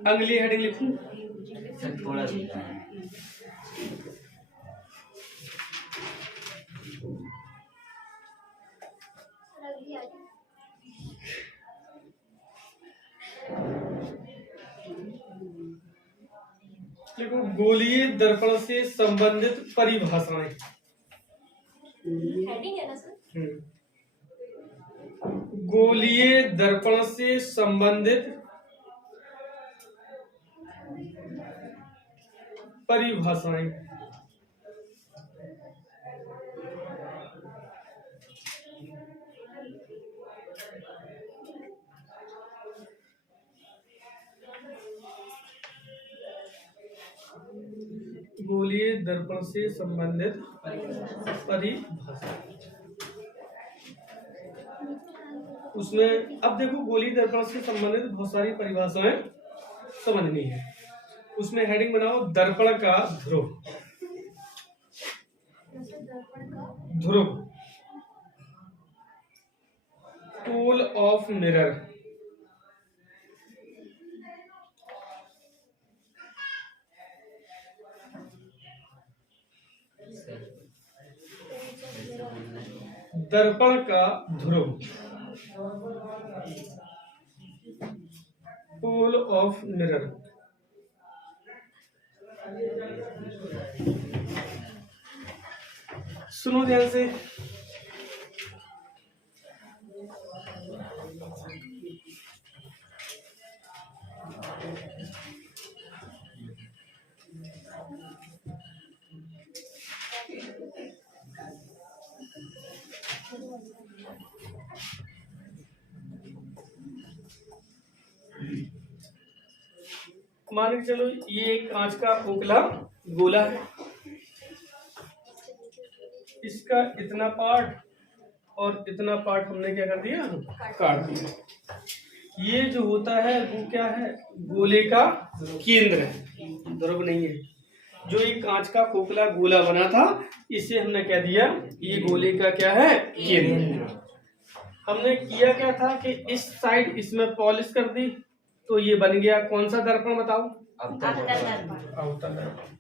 अगली हेडिंग लिखूं? सर थोड़ा सा देखो, गोलीय दर्पण से संबंधित परिभाषाएं। हेडिंग है ना सर? गोलीय दर्पण से संबंधित परिभाषाएं। गोलीय दर्पण से संबंधित परिभाषा। उसमें अब देखो, गोलीय दर्पण से संबंधित बहुत सारी परिभाषाएं समझनी है। उसमें हेडिंग बनाओ, दर्पण का ध्रुव। ध्रुव, पोल ऑफ मिरर। दर्पण का ध्रुव, पोल ऑफ मिरर। सुनो ध्यान से। मान के चलो, ये एक कांच का खोखला गोला है। इसका इतना पार्ट और इतना पार्ट हमने क्या कर दिया? काट दिया। ये जो होता है वो क्या है? गोले का केंद्र है, ध्रुव नहीं है। जो एक कांच का खोखला गोला बना था, इसे हमने कह दिया ये गोले का क्या है? केंद्र। हमने किया क्या था कि इस साइड इसमें पॉलिश कर दी, तो ये बन गया कौन सा दर्पण बताओ? अवतल दर्पण।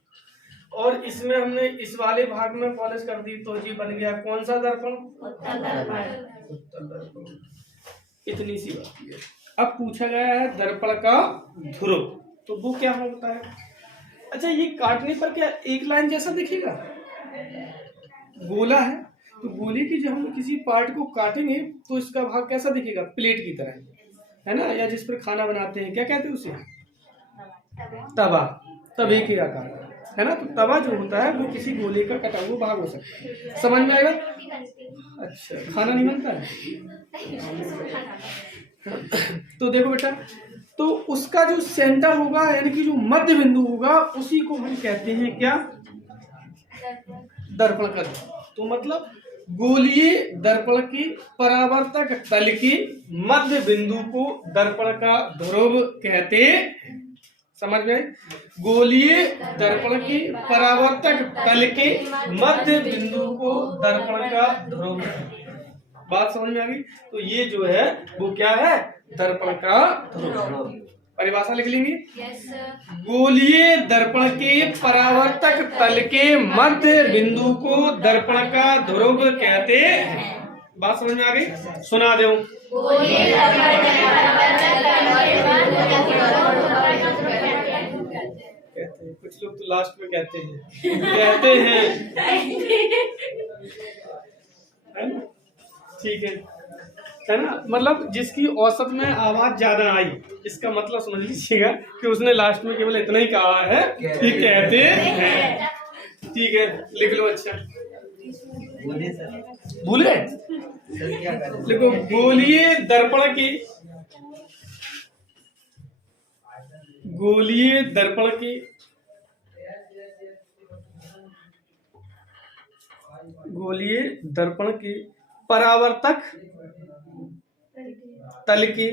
और इसमें हमने इस वाले भाग में पॉलिश कर दी, तो ये बन गया कौन सा दर्पण? उत्तल दर्पण। इतनी सी बात है। अब पूछा गया है दर्पण का ध्रुव, तो वो क्या होता है? अच्छा, ये काटने पर क्या एक लाइन जैसा दिखेगा? गोला है, तो गोले की जब हम किसी पार्ट को काटेंगे तो इसका भाग कैसा दिखेगा? प्लेट की तरह, है ना? या जिस पर खाना बनाते हैं, क्या कहते हैं उसे? तवा। तवे के आकार का, है ना? तो तवा जो होता है वो किसी गोले का कटा हुआ भाग हो सकता है। समझ में आएगा? अच्छा, खाना नहीं बनता है? तो देखो बेटा, तो उसका जो सेंटर होगा, यानी कि जो मध्य बिंदु होगा, उसी को हम कहते हैं क्या? दर्पण का। तो मतलब गोलीय दर्पण की परावर्तक तल की मध्य बिंदु को दर्पण का ध्रुव कहते हैं। समझ में? गोलीय दर्पण की परावर्तक तल के मध्य बिंदु को दर्पण का ध्रुव। बात समझ में आ गई? तो ये जो है वो क्या है? दर्पण का ध्रुव। परिभाषा लिख लेंगे। गोलीय दर्पण के परावर्तक तल के मध्य बिंदु को दर्पण का ध्रुव कहते हैं। बात समझ में आ गई? सुना दो। कुछ लोग तो लास्ट में कहते हैं ठीक है ना? मतलब जिसकी औसत में आवाज ज्यादा आई, इसका मतलब समझ लीजिएगा कि उसने लास्ट में केवल इतना ही कहा है कि कहते हैं। ठीक है, लिख लो। अच्छा, भूल गए? देखो, गोलीय दर्पण की गोलीय दर्पण की परावर्तक तल के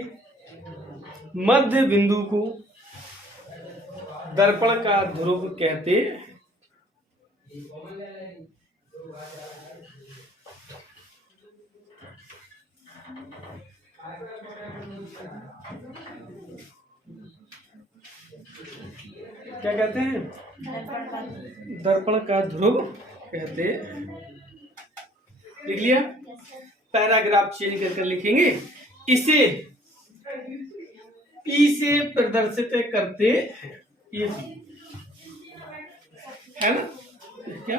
मध्य बिंदु को दर्पण का ध्रुव कहते। क्या कहते हैं? दर्पण का ध्रुव कहते। लिख लिया? पैराग्राफ चेंज करके लिखेंगे। इसे पी से प्रदर्शित करते हैं। ये है ना? क्या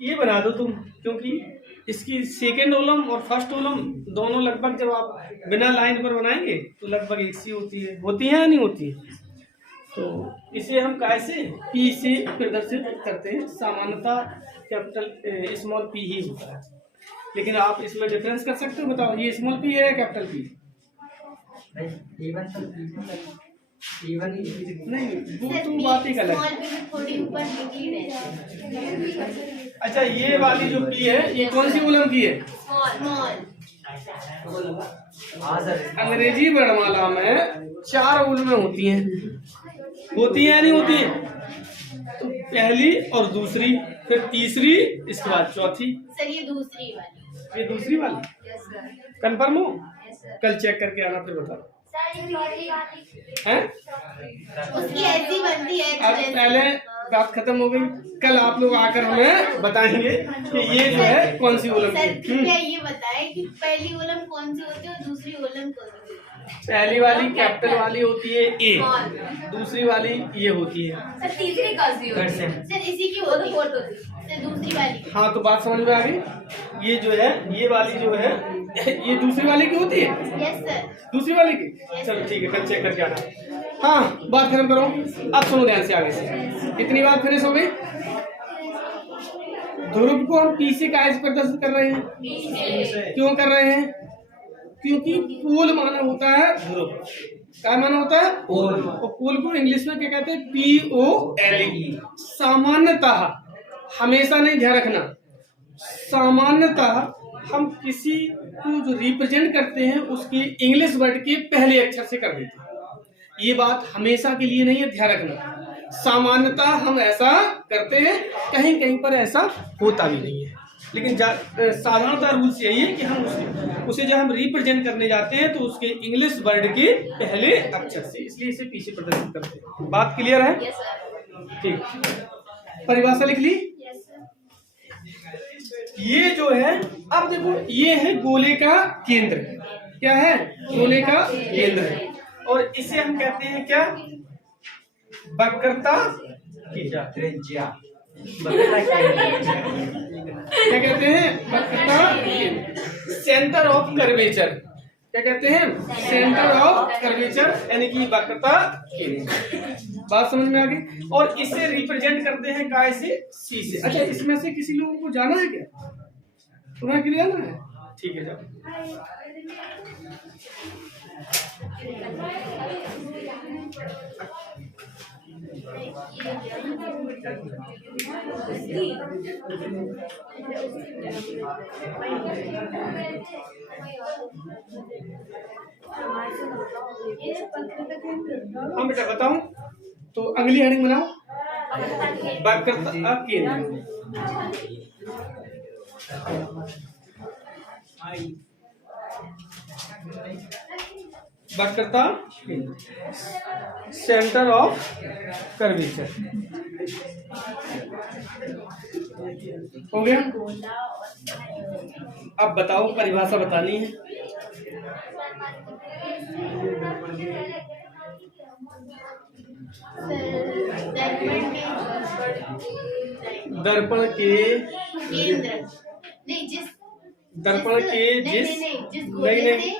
ये बना दो तुम, क्योंकि इसकी सेकेंड ओलम और फर्स्ट ओलम दोनों लगभग जब आप बिना लाइन पर बनाएंगे तो लगभग एक सी होती है या नहीं होती है? तो इसे हम कैसे पी से प्रदर्शित करते हैं। सामान्यतः कैपिटल स्मॉल पी ही होता है, लेकिन आप इसमें डिफरेंस कर सकते हो। बताओ, ये स्मॉल पी है या कैपिटल पी? नहीं, वो तो बात ही गलत है। अच्छा, ये वाली जो पी है ये कौन सी ओलम की है? अंग्रेजी वर्णमाला में 4 ओलमें होती हैं या नहीं होती है? तो पहली और दूसरी, फिर तीसरी, इसके बाद चौथी। सर ये दूसरी वाली कंफर्म हो? कल चेक करके आना, फिर बताओ। हैं? उसकी ऐसी बनती है। अब पहले बात खत्म हो गई। कल आप लोग आकर हमें बताएंगे कि ये जो है कौन सी ओलम है। कृपया ये बताएं कि पहली ओलम कौन सी होती है और दूसरी ओलम कौन सी होती है? पहली वाली कैपिटल वाली होती है ए, दूसरी वाली ये होती है। सर तीसरी कौन सी होती है? सर इसी की होती है सर, दूसरी वाली। हाँ, तो बात समझ में आ गई। ये जो है, ये वाली जो है, ये दूसरी वाली की होती है। यस सर, दूसरी वाली की। चलो ठीक है, कल चेक करके आना। हाँ, बात खत्म करो। अब सुनो ध्यान से आगे से। इतनी बात फिनिश हो गई। ध्रुव को हम पी से कैसे प्रदर्शित कर रहे हैं? क्यों कर रहे हैं? क्योंकि पोल माना होता है ध्रुव। क्या माना होता है? पोल। और पोल को इंग्लिश में क्या कहते हैं? POLE। सामान्यतः, हमेशा नहीं, ध्यान रखना, सामान्यतः हम किसी को जो रिप्रेजेंट करते हैं उसके इंग्लिश वर्ड के पहले अक्षर से कर देते हैं। ये बात हमेशा के लिए नहीं है, ध्यान रखना। सामान्यतः हम ऐसा करते हैं, कहीं कहीं पर ऐसा होता भी नहीं है, लेकिन साधारणतः रूल्स यही है कि हम उसे जब हम रिप्रेजेंट करने जाते हैं तो उसके इंग्लिश वर्ड के पहले अक्षर से, इसलिए इसे पीछे प्रदर्शित करते हैं। बात क्लियर है? ठीक। परिभाषा लिख ली? ये जो है, अब देखो, ये है गोले का केंद्र। क्या है? गोले का केंद्र है। और इसे हम कहते हैं क्या? वक्रता की त्रिज्या। क्या कहते हैं? वक्रता केंद्र। Centre of curvature. क्या कहते हैं? सेंटर ऑफ कर्वेचर, यानी कि वक्रता केंद्र। बात समझ में आ गई? और इसे रिप्रेजेंट करते हैं काय से? सी से। अच्छा, इसमें से किसी लोगों को जाना है क्या? तुम्हें क्लियर है? ठीक है, जाओ। हाँ बेटा बताऊं, तो अगली हेडिंग बनाओ, वाक्यता केंद्र। वाक्यता सेंटर ऑफ कर्वेचर हो गया। अब बताओ, परिभाषा बतानी है। दर्पण के केंद्र नहीं, जिस दर्पण के जिस जिस गोले से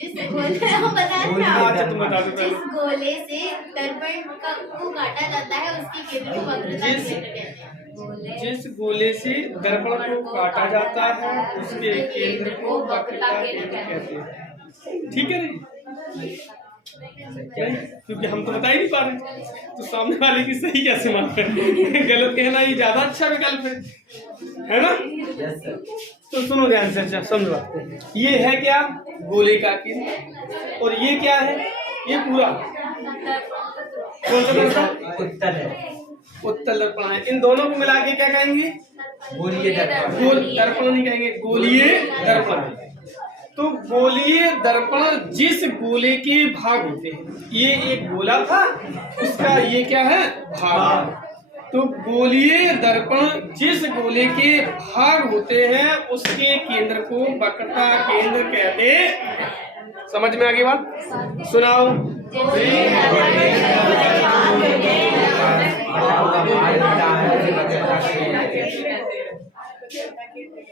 जिस गोले हम बता रहे हैं, अच्छा तुम बता दो जिस गोले से दर्पण को काटा जाता है उसके केंद्र को वक्रता केंद्र कहते हैं। जिस गोले से दर्पण को काटा जाता है उसके केंद्र को वक्रता केंद्र कहते हैं। ठीक है नहीं? क्योंकि हम तो बता ही नहीं पा रहे, तो सामने वाले की सही कैसे मानते हैं? गलत कहना ही ज्यादा अच्छा विकल्प है ना? तो सुनो ध्यान से, अच्छा समझो। ये है क्या? गोले का केंद्र। और ये क्या है? ये पूरा कौन सा दर्पण? उत्तर है, उत्तल दर्पण है। इन दोनों को मिला के क्या कहेंगे? गोलीय दर्पण। गोल दर्पण नहीं कहेंगे, गोलीय दर्पण। तो गोलीय दर्पण जिस गोले के भाग होते हैं, ये एक गोला था, उसका ये क्या है? भाग। तो गोलीय दर्पण जिस गोले के भाग होते हैं उसके केंद्र को वक्रता केंद्र कहते हैं। समझ में आ गई बात? सुनाओ।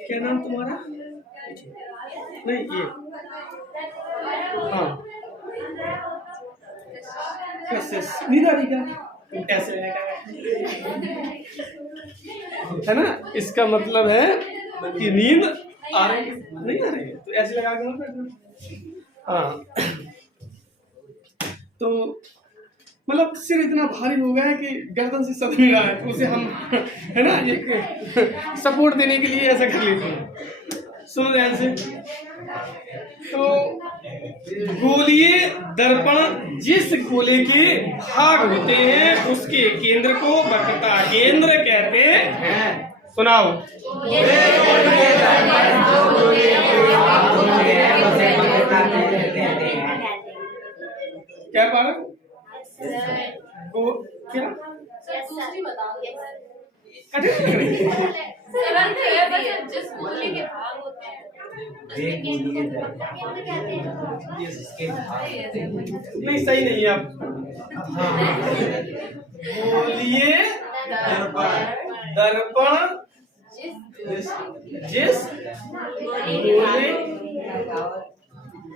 क्या नाम तुम्हारा? नहीं ये, हाँ नीरा कैसे है ना? इसका मतलब है कि नींद आ रही नहीं आ रही है, तो ऐसे लगा के मत बैठना। हाँ, तो मतलब सिर इतना भारी हो गया है कि गर्दन से सद नहीं रहा है, तो उसे हम है ना एक सपोर्ट देने के लिए ऐसा कर लेते हैं। सुनो ध्यान से। तो गोलीय दर्पण जिस गोले के भाग होते हैं उसके केंद्र को वक्रता केंद्र कहते हैं। सुनाओ। क्या पारक? क्या जिस गोले के भाग होते हैं नहीं, सही नहीं है आप। गोलीय दर्पण जिस गोले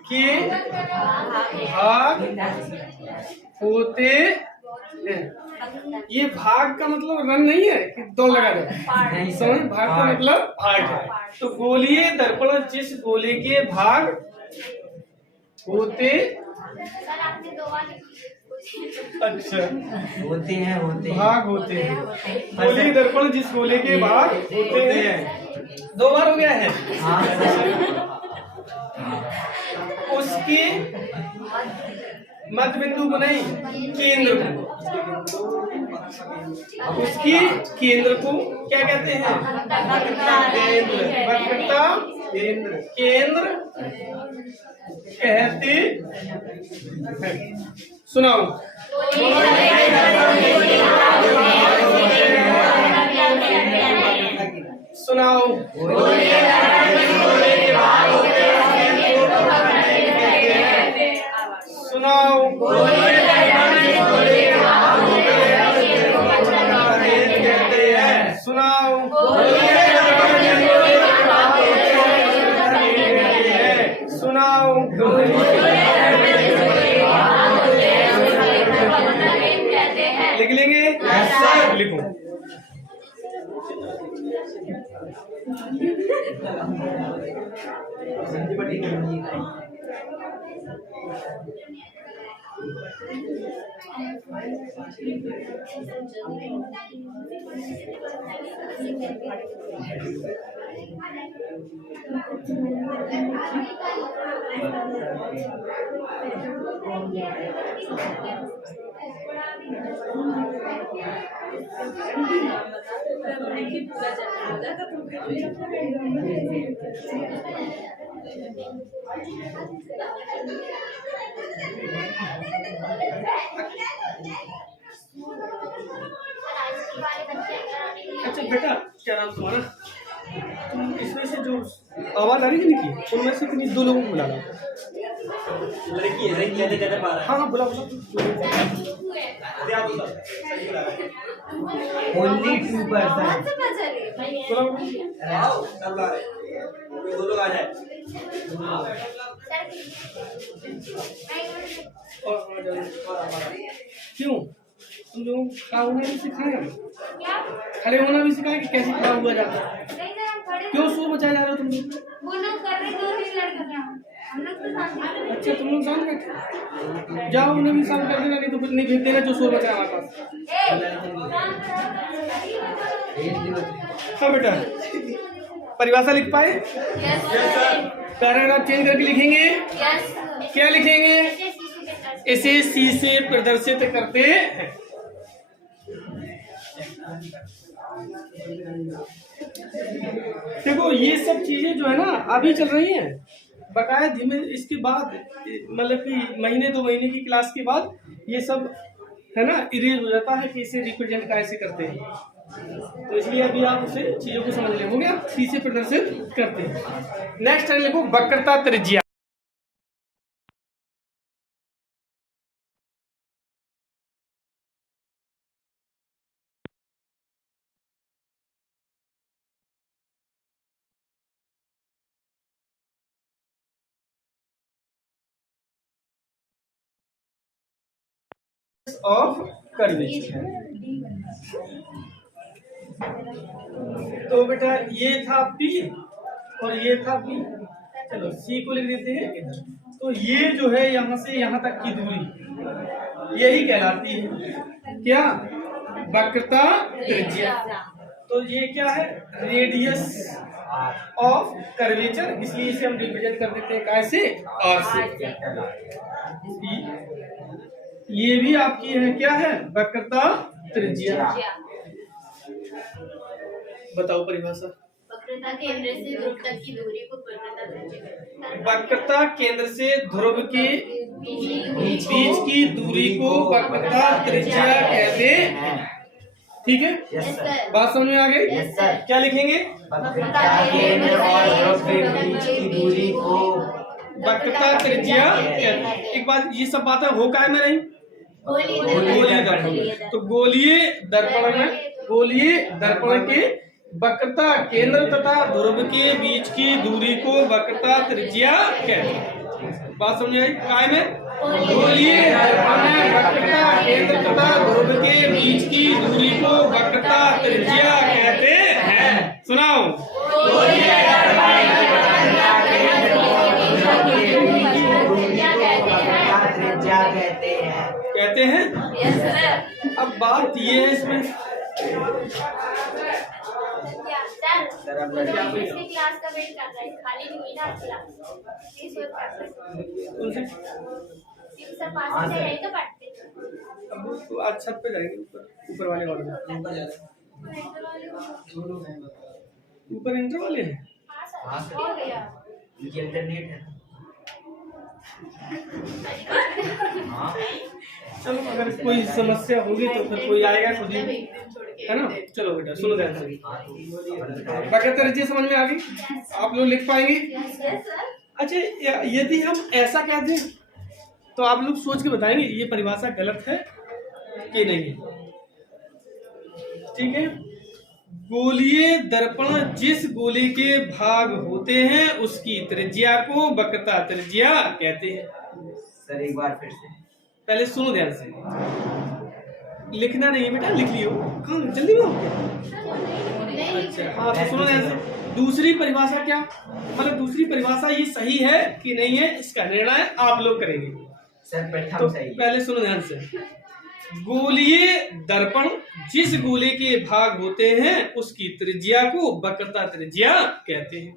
के भाग होते हैं। ये भाग का मतलब रन नहीं है कि दौड़ लगा जाए, समझ? भाग का मतलब भाग है। तो गोलीय दर्पण जिस गोले के भाग होते, अच्छा होते हैं भाग होते हैं। गोलीय दर्पण जिस गोले के भाग होते हैं। 2 बार हो गया है। उसके मध्य बिंदु को नहीं, केंद्र को, उसकी केंद्र को क्या कहते हैं? वक्रता केंद्र कहते हैं। सुनाओ। सुनाओ। सुनाओ। सुनाओ। सुनाओ। लिख लेंगे? लिखो। अच्छा बेटा, क्या नाम तुम्हारा? तुम इसमें से जो आवाज आ रही है निकी, उनमें से किन्हीं दो लोगों को बुला लो। लड़की है, लड़की कहते कहते पा रहा है। हाँ हाँ बुला बुला। Only 2%. बुला बुला। आओ, सब ला रहे। कोई दो लोग आ जाए। और क्यों तुम लोगों को खड़ा होना भी सिखाया, खड़े होना भी सिखाया कि कैसे खड़ा हुआ जाता है? क्यों शोर मचाया जा रहा हो तुम लोग? अच्छा तुम लोग शांत बैठे, जाओ उन्हें भी शांत कर देना, नहीं तो कुछ नहीं भेज देना जो शोर मचाया हमारे पास। हाँ बेटा, परिभाषा लिख पाए? पैराग्राफ चेंज करके लिखेंगे। क्या लिखेंगे? इसे सी से प्रदर्शित करते हैं। देखो ये सब चीजें जो है ना अभी चल रही हैं, बकाया धीमे इसके बाद मतलब कि महीने 2 महीने की क्लास के बाद ये सब है ना इरेज हो जाता है कि इसे रिप्रेजेंट कैसे करते हैं। तो इसलिए अभी आप उसे चीजों को समझ लेंगे। आप सी से प्रदर्शित करते हैं। नेक्स्ट है लिखो वक्रता त्रिज्या। Of curvature. तो बेटा ये था P और ये था P, चलो C को लिख देते हैं इधर। तो ये जो है यहाँ से यहाँ तक की दूरी यही कहलाती है क्या? वक्रता त्रिज्या। तो ये क्या है? रेडियस ऑफ कर्वेचर, इसलिए इसे हम रिप्रेजेंट कर देते हैं कैसे? R से। ये भी आपकी है क्या है? वक्रता त्रिज्या। बताओ परिभाषा। वक्रता केंद्र से ध्रुव तक की दूरी को वक्रता त्रिज्या। वक्रता केंद्र से ध्रुव के बीच की दूरी को वक्रता त्रिज्या कहते हैं। ठीक है, बात समझ में आ गई? क्या लिखेंगे? वक्रता केंद्र और ध्रुव के बीच की दूरी को वक्रता त्रिज्या कहते हैं। एक बात, ये सब बातें हो काय में नहीं? गोलीय दर्पण। तो गोलीय दर्पण में, गोलीय दर्पण के वक्रता केंद्र तथा ध्रुव के बीच की दूरी को वक्रता त्रिज्या कहते हैं। बात समझ आई? काय में? गोलीय दर्पण में वक्रता केंद्र तथा ध्रुव के बीच की दूरी को वक्रता त्रिज्या कहते हैं। सुनाओ। कहते हैं। अब बात ये है इसमें, क्लास का वेट कर रहा है, खाली नहीं हुई ना क्लास, प्लीज वेट कर उनसे सब पास से यही तो पढ़ते। अब तो आज छत पे जाएंगे, ऊपर वाले वाले ऊपर इंटर वाले हैं। हाँ सर हो गया, ये इंटरनेट है। चलो अगर कोई समस्या होगी तो फिर कोई आएगा खुद ही, है ना? चलो बेटा सुनो ध्यान से। वक्रता त्रिज्या समझ में आ गई? आप लोग लिख पाएंगे? अच्छा, यदि हम ऐसा कह दें तो आप लोग सोच के बताएंगे ये परिभाषा गलत है कि नहीं? ठीक है। गोलीय दर्पण जिस गोले के भाग होते हैं उसकी त्रिज्या को वक्रता त्रिज्या कहते हैं। सर एक बार फिर से। पहले सुनो ध्यान से, लिखना नहीं है बेटा, लिख लियो। कहाँ जल्दी में हो गया? अच्छा हाँ, तो सुनो ध्यान से। दूसरी परिभाषा क्या, मतलब दूसरी परिभाषा ये सही है कि नहीं है, इसका निर्णय आप लोग करेंगे। सर तो प्रथम सही। पहले सुनो ध्यान से। गोलीय दर्पण जिस गोले के भाग होते हैं उसकी त्रिज्या को वक्रता त्रिज्या कहते हैं।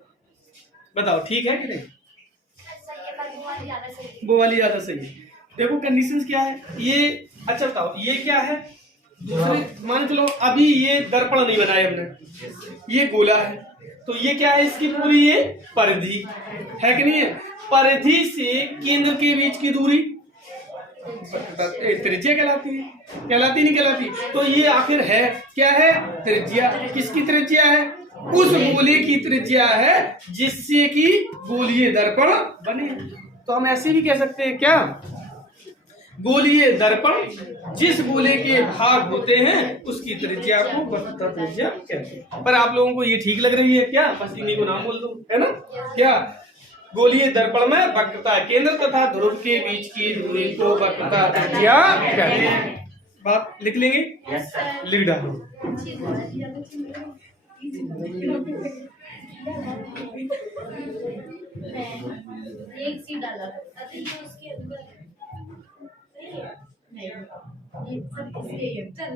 बताओ ठीक है कि नहीं? वो वाली ज्यादा सही है। देखो कंडीशंस क्या है ये। अच्छा बताओ ये क्या है? दूसरे मान चलो अभी ये दर्पण नहीं बनाया हमने, ये गोला है, तो ये क्या है? इसकी पूरी ये परिधि है कि नहीं है? परिधि से केंद्र के बीच की दूरी त्रिज्या कहलाती है। कहलाती नहीं कहलाती? तो ये आखिर है क्या है? त्रिज्या। किसकी त्रिज्या है? उस गोले की त्रिज्या है जिससे कि गोलीय दर्पण बने। तो हम ऐसे भी कह सकते हैं क्या? गोलीय दर्पण जिस गोले के भाग होते हैं उसकी त्रिज्या को वक्रता त्रिज्या कहते हैं। पर आप लोगों को ये ठीक लग रही है क्या? बस इन्हीं को नाम बोल दो, है ना? क्या गोलीय दर्पण में वक्रता केंद्र तथा ध्रुव के बीच की दूरी को वक्रता त्रिज्या कहते हैं। बात लिख लेंगे? Yes sir. लिख डालो। एक सी डाला अभी तो उसके अंदर नहीं ये सब इसके है। चल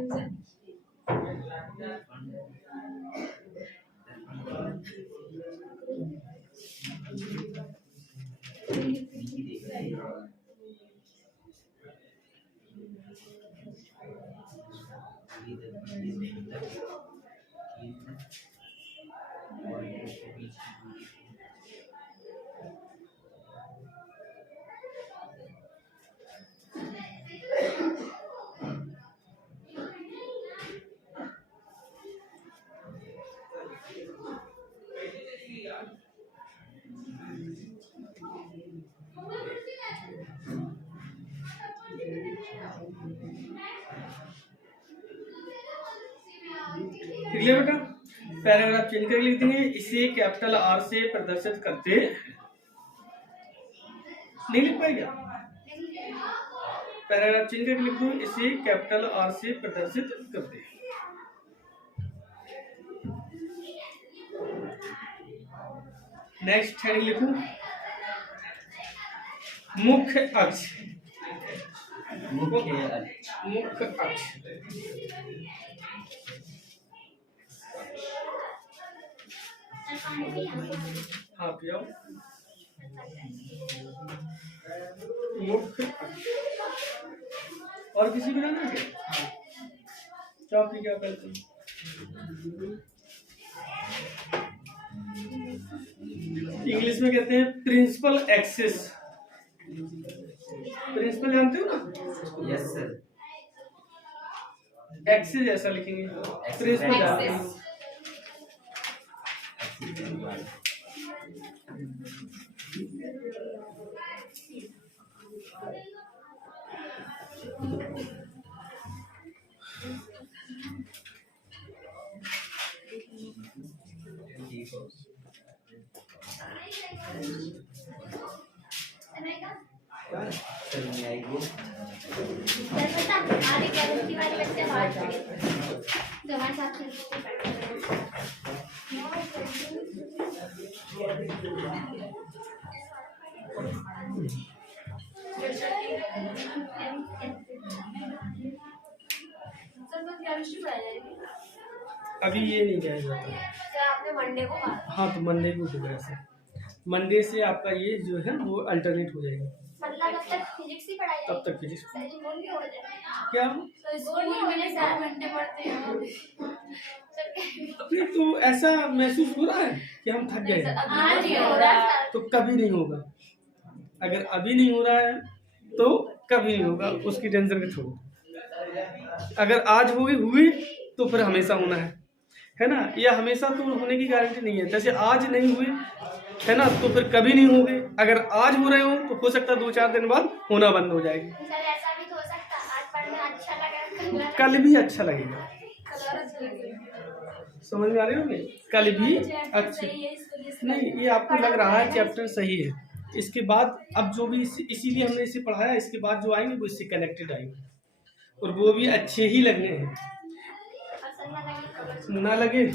क्लियर बेटा? पैराग्राफ चेंज कर लिख देंगे। इसे कैपिटल आर से प्रदर्शित करते नहीं लिख पाएगा? पैराग्राफ चेंज करके लिख दो। इसे कैपिटल आर से प्रदर्शित करते। नेक्स्ट हेडिंग लिखो मुख्य अक्ष। मुख्य अक्ष। मुख्य अक्ष हाँ पियाओ। मुख्य अक्ष और किसी को जाना है क्या? क्या आप क्या करते हैं? इंग्लिश में कहते हैं प्रिंसिपल एक्सिस। प्रिंसिपल जानते हो ना? Yes sir. एक्सिस ऐसा लिखेंगे। प्रिंसिपल जानते हैं। अभी ये नहीं किया जाता। आपने मंडे को हाँ तो मंडे को होगा ऐसा। मंडे से आपका ये जो है वो अल्टरनेट हो जाएगा। मतलब तब तक फिजिक्स ही पढ़ाई तब तक फिजिक्स जाएगी। हो जाएगा क्या? तो स्कूल में 4 घंटे पढ़ते हैं। नहीं तो ऐसा महसूस हो रहा है कि हम थक गए हैं। आज ही हो रहा है तो कभी नहीं होगा। अगर अभी नहीं हो रहा है तो कभी नहीं होगा, उसकी टेंशन के छोड़ो। अगर आज हुई तो फिर हमेशा होना है ना? या हमेशा तो होने की गारंटी नहीं है। जैसे आज नहीं हुई है ना तो फिर कभी नहीं होंगे। अगर आज हो रहे हो तो हो सकता है 2-4 दिन बाद होना बंद हो जाएगी। सर ऐसा भी तो हो सकता है आज पढ़ना अच्छा लगा कल भी अच्छा लगेगा। समझ में आ रही हो? कल भी अच्छा नहीं, ये आपको लग रहा है चैप्टर सही है। इसके बाद अब जो भी इसीलिए हमने इसे पढ़ाया, इसके बाद जो आएंगे वो इससे कनेक्टेड आएंगे और वो भी अच्छे ही लगने हैं। ना लगे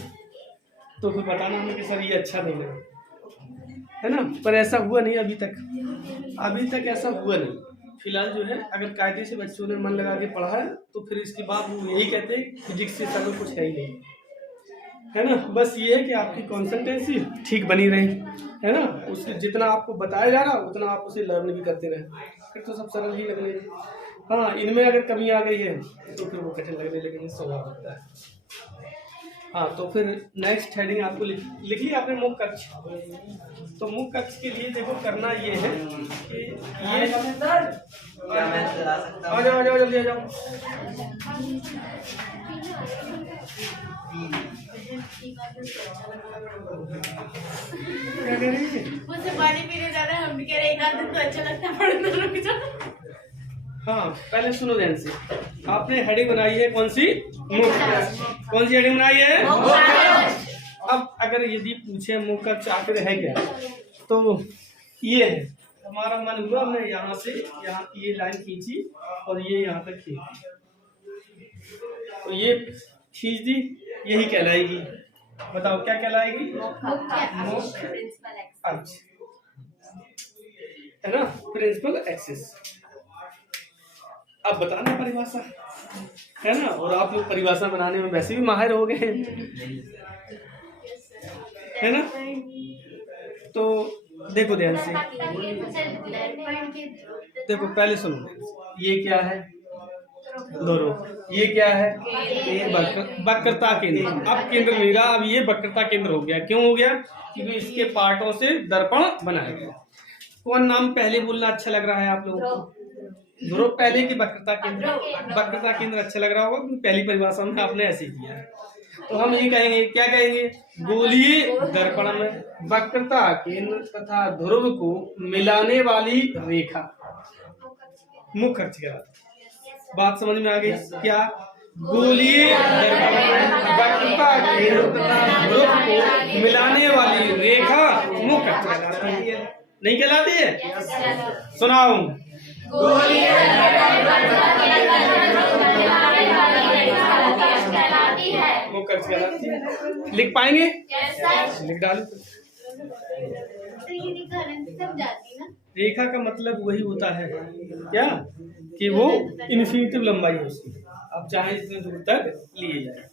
तो फिर बताना हमें कि सर ये अच्छा नहीं लगा, है ना? पर ऐसा हुआ नहीं अभी तक ऐसा हुआ नहीं। फिलहाल जो है अगर कायदे से बच्चों ने मन लगा के पढ़ा है तो फिर इसके बाद वो यही कहते हैं फिजिक्स से सब कुछ है ही नहीं, है ना। बस ये है कि आपकी कॉन्सेंट्रेंसी ठीक बनी रही, है ना। उससे जितना आपको बताया जा रहा उतना आप उसे लर्न भी करते रहे, फिर तो सब सरल ही लगने। हाँ, इनमें अगर कमी आ गई है तो फिर वो कठिन लगने लगेंगे, स्वभाव होता है। हाँ, तो फिर नेक्स्ट हेडिंग आपको लिख लिया आपने मुख्य कक्ष। तो मुख्य कक्ष के लिए देखो करना ये है कि ये आ जाओ जल्दी आ जाओ। क्या कह रही है? मुझसे पानी पीने जाना है, हम भी कह रहे एक आध दिन तो अच्छा लगता है पढ़ने, रुक जाओ। हाँ, पहले सुनो ध्यान से। आपने हेडिंग बनाई है कौन सी? मुख्य। कौन सी हेडिंग बनाई है? अब अगर यदि पूछे मुख्य कक्ष आखिर है क्या, तो ये है। हमारा मन हुआ, हमने यहाँ से यहाँ ये लाइन खींची और ये यहाँ तक खींची, तो ये खींच दी, यही कहलाएगी। बताओ क्या कहलाएगी? मुख्य अक्ष, है ना, प्रिंसिपल एक्सिस। अब बताना परिभाषा, है ना। और आप लोग परिभाषा बनाने में वैसे भी माहिर हो गए हैं, है ना। तो देखो ध्यान से, देखो पहले सुनो, ये क्या है? ध्रुव। ये क्या है? वक्रता केंद्र। अब केंद्र मिलेगा, अब ये वक्रता केंद्र हो गया। क्यों हो गया? क्योंकि इसके पार्टों से दर्पण बनाया गया। कौन नाम पहले बोलना अच्छा लग रहा है आप लोगों को? ध्रुव पहले की वक्रता केंद्र। वक्रता केंद्र अच्छा लग रहा होगा क्योंकि पहली परिभाषा में आपने ऐसे किया है। तो हम ये कहेंगे, क्या कहेंगे? गोलीय दर्पण में वक्रता केंद्र तथा ध्रुव को मिलाने वाली रेखा मुख्य अक्ष कहलाता है। बात समझ में आ गई क्या? गोलीय दर्पण में वक्रता केंद्र तथा ध्रुव को मिलाने वाली रेखा मुख्य अक्ष कहलाती है। नहीं कहलाती है? सुनाओ। मुख्य अक्ष कहलाती है। लिख पाएंगे? लिख डालो। रेखा का मतलब वही होता है क्या कि वो इन्फिनिटिव लंबाई है उसकी, आप चाहे जितने दूर तक लिए जाए।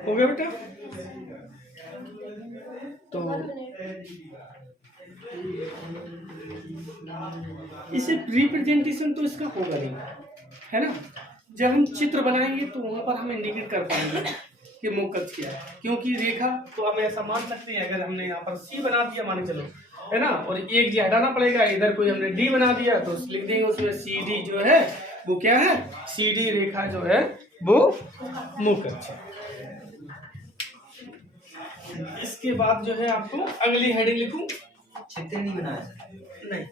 हो गया बेटा? तो इसे रिप्रेजेंटेशन तो इसका होगा नहीं, है ना। जब हम चित्र बनाएंगे तो वहां पर हम इंडिकेट कर पाएंगे कि मुख्य अक्ष क्या है। क्योंकि रेखा तो हम ऐसा मान सकते हैं, अगर हमने यहाँ पर सी बना दिया माने चलो, है ना, और एक जी हटाना पड़ेगा, इधर कोई हमने डी बना दिया तो लिख देंगे उसमें सी डी जो है वो क्या है? सी डी रेखा जो है वो मुख्य अक्ष है। इसके बाद जो है आपको अगली हेडिंग लिखूं, चित्र नहीं बनाया सर? नहीं,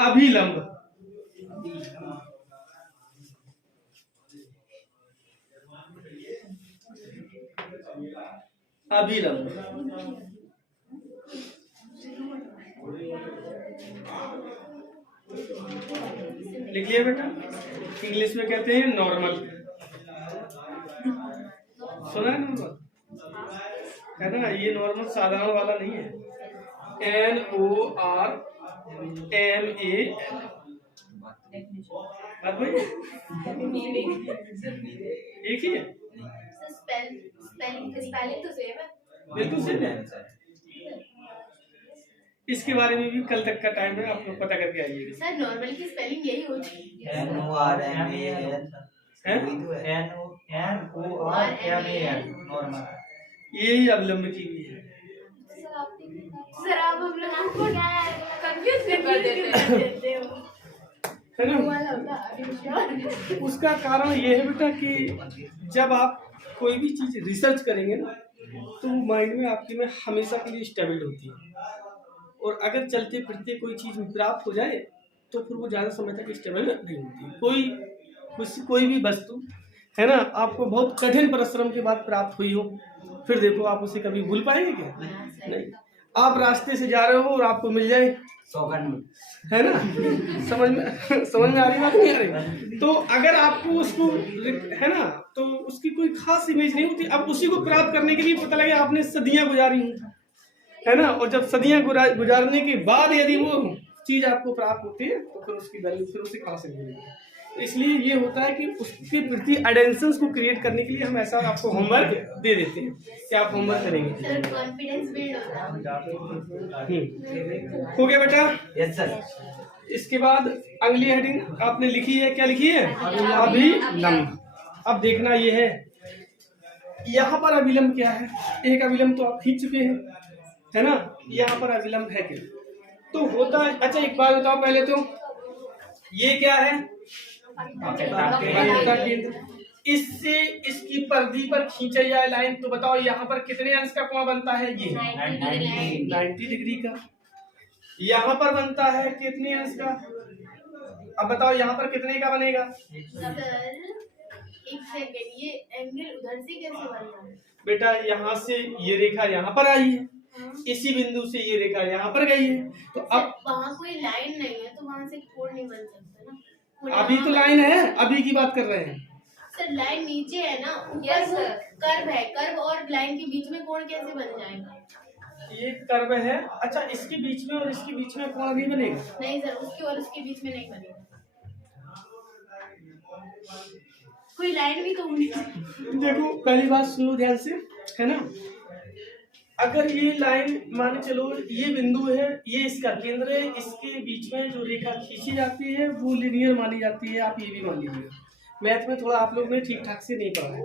अभिलंब। अभिलंब लिख लिया बेटा? इंग्लिश में कहते हैं नॉर्मल। सुना है नॉर्मल, है ना। ये नॉर्मल साधारण वाला नहीं है, NORMAL। बात भाई एक ही है, स्पेलिंग तो सेम है। बिल्कुल सेम है। इसके बारे में भी कल तक का टाइम है, आप लोग पता करके आइएगा। सर नॉर्मल की स्पेलिंग यही होती है। NORMAL normal. यही अवलंब की भी है। सर आप हम लोग आपको कंफ्यूज कर देते हो, है ना। उसका कारण ये है बेटा कि जब आपको कोई भी चीज रिसर्च करेंगे ना तो माइंड में आपके में हमेशा के लिए स्टेबल होती है, और अगर चलते फिरते कोई चीज प्राप्त हो जाए तो फिर वो ज्यादा समय तक स्टेबल नहीं होती। कोई भी वस्तु है ना आपको बहुत कठिन परिश्रम के बाद प्राप्त हुई हो, फिर देखो आप उसे कभी भूल पाएंगे क्या? नहीं। आप रास्ते से जा रहे हो और आपको मिल जाए, है ना, समझ में आ रही बात नहीं आ रही? तो अगर आपको उसको है ना तो उसकी कोई खास इमेज नहीं होती। अब उसी को प्राप्त करने के लिए पता लगे आपने सदियां गुजारी है ना, और जब सदियां गुजारने के बाद यदि वो चीज आपको प्राप्त होती है तो फिर उसकी वैल्यू फिर उसे कहाँ से मिलेगी। तो इसलिए ये होता है कि उसके प्रति अटेंशन को क्रिएट करने के लिए हम ऐसा आपको होमवर्क दे देते हैं कि आप होमवर्क करेंगे। कॉन्फिडेंस बिल्ड होता है। हो गया बेटा? Yes sir. इसके बाद अगली हेडिंग आपने लिखी है, क्या लिखी है? अभिलंब। अब देखना ये है यहाँ पर अभिलंब क्या है। एक अभिलंब तो आप खींच चुके हैं, है ना, यहाँ पर अभिलंब है क्या? तो होता है, अच्छा एक बात बताओ पहले तो, ये क्या है? केंद्र। इससे इसकी परिधि पर खींची जाए लाइन तो बताओ यहाँ पर कितने अंश का कोण बनता है? ये 90 डिग्री का। यहाँ पर बनता है कितने अंश का? अब बताओ यहाँ पर कितने का बनेगा? एक सेकंड, ये एंगल उधर से कैसे बन रहा है? बेटा यहाँ से ये रेखा यहाँ पर आई है, इसी बिंदु से ये रेखा यहाँ पर गई है, तो अब वहाँ कोई लाइन नहीं है तो वहाँ से कोण नहीं बन सकता ना। अभी तो लाइन है, अभी की बात कर रहे हैं सर। लाइन नीचे है ना, ऊपर कर्व है, कर्व और लाइन के बीच में कोण कैसे बन जाएगा? ये कर्व है। अच्छा इसके बीच में और इसके बीच में कोण नहीं बनेगा? नहीं सर, उसके और उसके बीच में नहीं बनेगा। कोई लाइन भी तो होनी चाहिए। देखो पहली बात सुन लो ध्यान से, है ना, अगर ये लाइन मान चलो ये बिंदु है, ये इसका केंद्र है, इसके बीच में जो रेखा खींची जाती है वो लिनियर मानी जाती है। आप ये भी मान लीजिए, मैथ में थोड़ा आप लोग ने ठीक ठाक से नहीं पढ़ा है।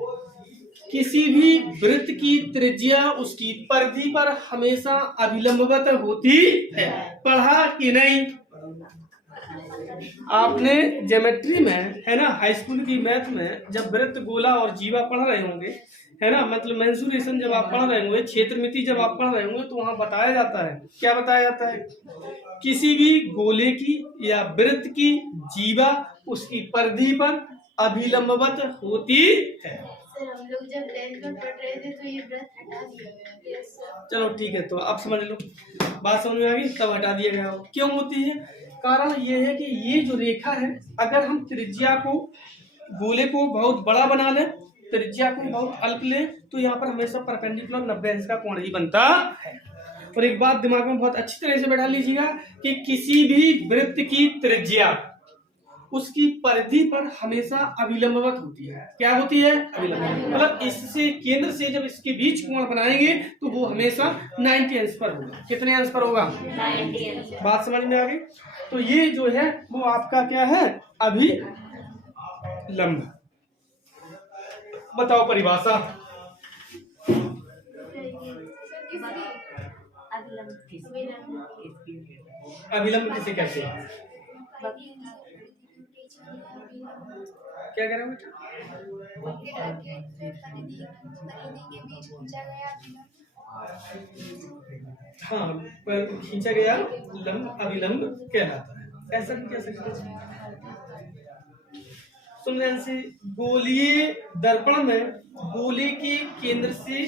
किसी भी वृत्त की त्रिज्या उसकी परिधि पर हमेशा अभिलंबवत होती है। पढ़ा कि नहीं? आपने ज्योमेट्री में, है ना, हाई स्कूल की मैथ में जब वृत्त, गोला और जीवा पढ़ रहे होंगे, है ना, मतलब मेंसुरेशन जब आप पढ़ रहे होंगे, क्षेत्रमिति जब आप पढ़ रहे होंगे, तो वहां बताया जाता है, क्या बताया जाता है? किसी भी गोले की या वृत्त की जीवा उसकी परिधि पर अभिलंबवत होती है। सर हम लोग जब 10th में पढ़ रहे थे तो ये वृत्त हटा दिया गया। Yes sir. चलो ठीक है, तो अब समझ लो, बात समझ में आ गई, तब हटा दिया गया। क्यों होती है? कारण ये है कि ये जो रेखा है, अगर हम त्रिज्या को, गोले को बहुत बड़ा बना लें, त्रिज्या को बहुत अल्प लें, तो यहाँ पर हमेशा परपेंडिकुलर 90 अंश का कोण ही बनता है। और एक बात दिमाग में बहुत अच्छी तरह से बैठा लीजिएगा कि किसी भी वृत्त की त्रिज्या उसकी परिधि पर हमेशा अभिलंबवत होती है। क्या होती है? अभिलंबवत। मतलब इससे केंद्र से जब इसके बीच कोण बनाएंगे तो वो हमेशा 90 अंश पर होगा। कितने अंश पर होगा? 90 अंश। बात समझ में आ गई? तो ये जो है वो आपका क्या है? अभिलंब। बताओ परिभाषा। अभिलंब किसे कहते हैं? क्या कह रहे हो बेटा? हाँ, पर खींचा गया लंब अभिलंब कहलाता है। ऐसा भी कह सकते हैं। सुन ध्यान से, गोलीय दर्पण में गोले के केंद्र से,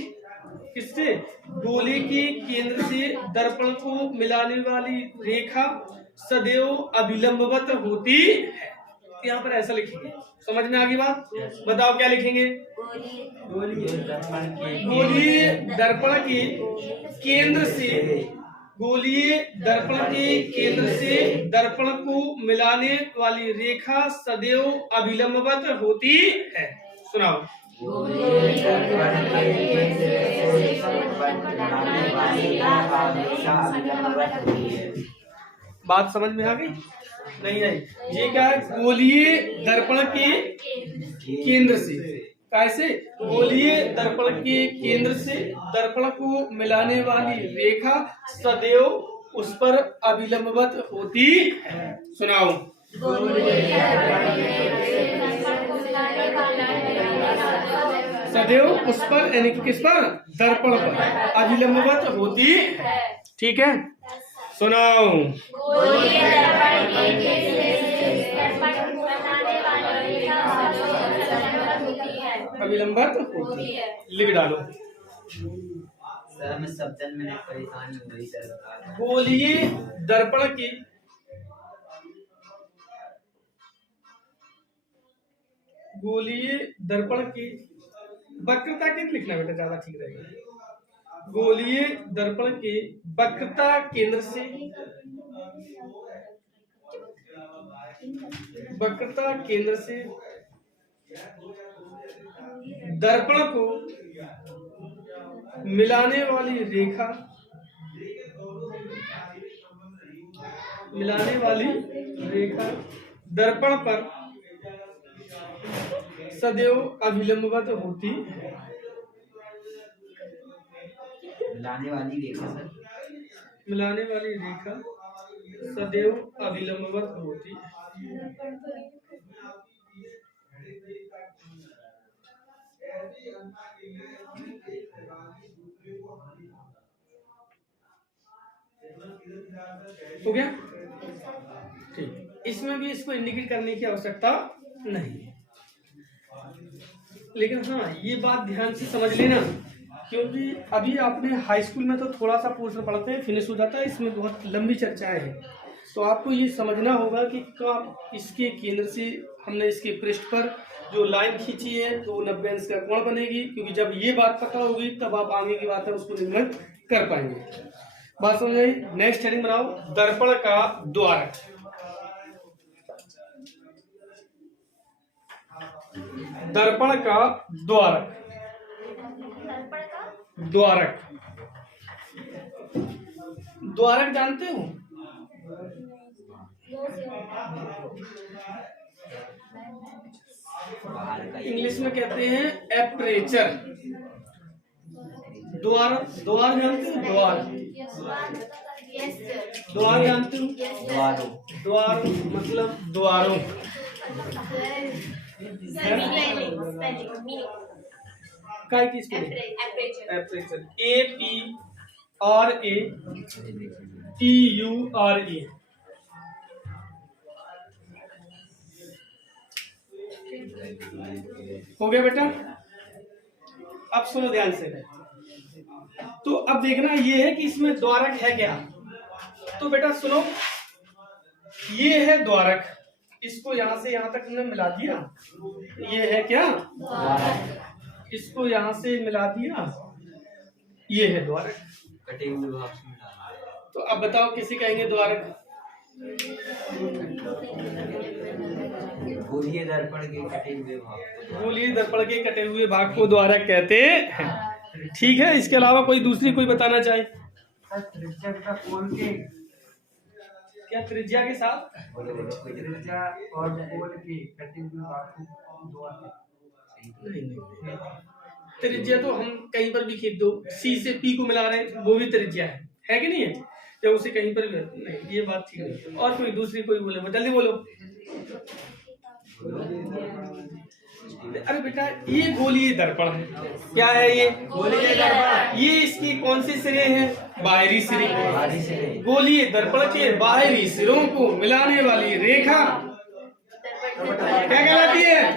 किससे? गोले के केंद्र से दर्पण को मिलाने वाली रेखा सदैव अभिलंबवत होती है। यहाँ पर ऐसा लिखेंगे। समझ में आ गई बात? बताओ क्या लिखेंगे? गोलीय दर्पण के केंद्र से, गोलीय दर्पण के केंद्र से दर्पण को मिलाने वाली रेखा सदैव अभिलंबवत होती है। सुनाओ। बात समझ में आ गई? नहीं आई? ये क्या है? गोलीय दर्पण के केंद्र से, कैसे? गोलीय दर्पण के केंद्र से दर्पण को मिलाने वाली रेखा सदैव उस पर अभिलंबवत होती है। सुनाओ। सदैव उस पर यानी कि किस पर, दर्पण पर अभिलंबवत होती है। ठीक है, सुनाओ। अभिलंबवत होती है, लिख डालो। सर हमें शब्दन में परेशानी हो रही सर। गोलीय दर्पण की वक्रता के लिखना बेटा ज्यादा ठीक रहेगा। गोलीय दर्पण के वक्रता केंद्र से दर्पण को मिलाने वाली रेखा दर्पण पर सदैव अभिलंबवत होती है। मिलाने वाली रेखा सदैव अभिलंबवत होती है। हो गया? ठीक, इसमें भी इसको इंडिकेट करने की आवश्यकता नहीं है, लेकिन हाँ ये बात ध्यान से समझ लेना, क्योंकि अभी आपने हाई स्कूल में तो थोड़ा सा पोर्शन पढ़ते हैं, फिनिश हो जाता है, इसमें बहुत लंबी चर्चाएं हैं। तो आपको ये समझना होगा कि कब इसके केंद्र से हमने इसके पृष्ठ पर जो लाइन खींची है तो 90 अंश का कोण बनेगी, क्योंकि जब ये बात पता होगी तब आप आगे की बात है उसको निर्मित कर पाएंगे। बात समझ आई? नेक्स्ट हेडिंग बनाओ, दर्पण का द्वारक। दर्पण का द्वारक जानते हो? इंग्लिश में कहते हैं एपरेचर। द्वार जानते हो? द्वार जानते हो? द्वार मतलब द्वारों। काय की एपरेचर, APRATURE। हो गया बेटा? अब सुनो ध्यान से। तो अब देखना ये है कि इसमें द्वारक है क्या। तो बेटा सुनो, ये है द्वारक, इसको यहां से यहां तक हमने मिला दिया। ये है क्या? इसको यहां से मिला दिया, ये है द्वारक। कटे हुए भाग से मिला। तो अब बताओ किसे कहेंगे द्वारक? गोलीय दर्पण के कटे हुए भाग। गोलीय दर्पण के कटे हुए भाग को द्वारक कहते हैं। ठीक है, इसके अलावा कोई दूसरी कोई बताना चाहे? त्रिज्या का पोल के क्या त्रिज्या के साथ? त्रिज्या और पोल के कटे हुए भाग को द्वारक। त्रिज्या तो हम कहीं पर भी खींच दो, सी से पी को मिला रहे हैं वो भी त्रिज्या है कि नहीं है? या उसे कहीं पर भी नहीं, ये बात ठीक नहीं है। और कोई दूसरी कोई बोले, जल्दी बोलो। अरे बेटा ये गोलीय दर्पण है। क्या है ये? गोलीय दर्पण। ये इसकी कौन सी सिरे हैं? बाहरी सिरे। गोलीय दर्पण के बाहरी सिरों को मिलाने वाली रेखा क्या कहलाती है?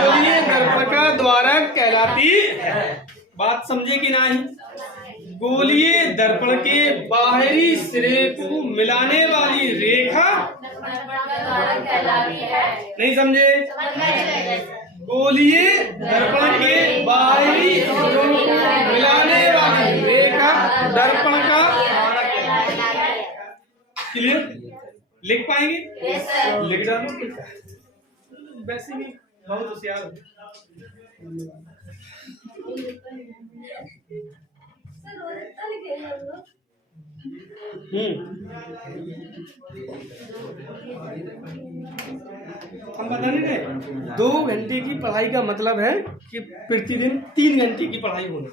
गोलीय दर्पण का द्वारक कहलाती है। बात समझे कि नहीं? गोलीय दर्पण के बाहरी सिरे को मिलाने वाली रेखा नहीं समझे? गोलीय दर्पण के बाहरी सिरों को मिलाने वाली रेखा दर्पण का। क्लियर? लिख पाएंगे? लिख डालो। वैसे भी बहुत होशियार हो। हम बता नहीं रहे, 2 घंटे की पढ़ाई का मतलब है कि प्रतिदिन 3 घंटे की पढ़ाई होना।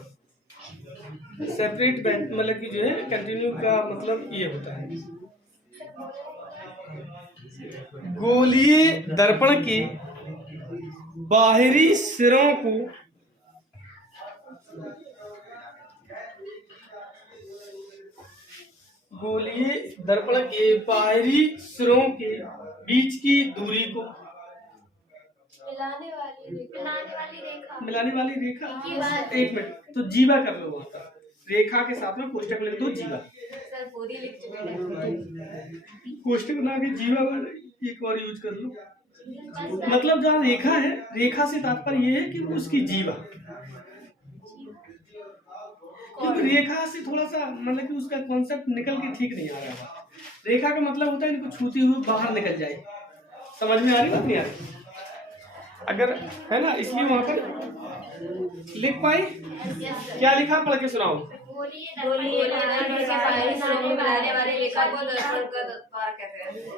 सेपरेट मतलब कि जो है कंटिन्यू का मतलब ये होता है। गोलीय दर्पण के बाहरी सिरों को गोलीय दर्पण के बाहरी सिरों के बीच की दूरी को मिलाने वाली रेखा। एक मिनट, तो जीवा कर लो, वहां पर रेखा के साथ में कोष्टक लिख दो, जीवा। कोष्टक बना के जीवा एक और यूज कर लो। मतलब जहाँ रेखा है, रेखा से तात्पर्य ये है कि उसकी जीवा, क्योंकि रेखा से थोड़ा सा मतलब कि उसका कॉन्सेप्ट निकल के ठीक नहीं आ रहा है। रेखा का मतलब होता है इनको छूती हुई बाहर निकल जाए। समझ में आ रही बात नहीं आ रही? अगर है ना, इसलिए वहां पर लिख पाई। क्या लिखा, पढ़ के सुनाओ।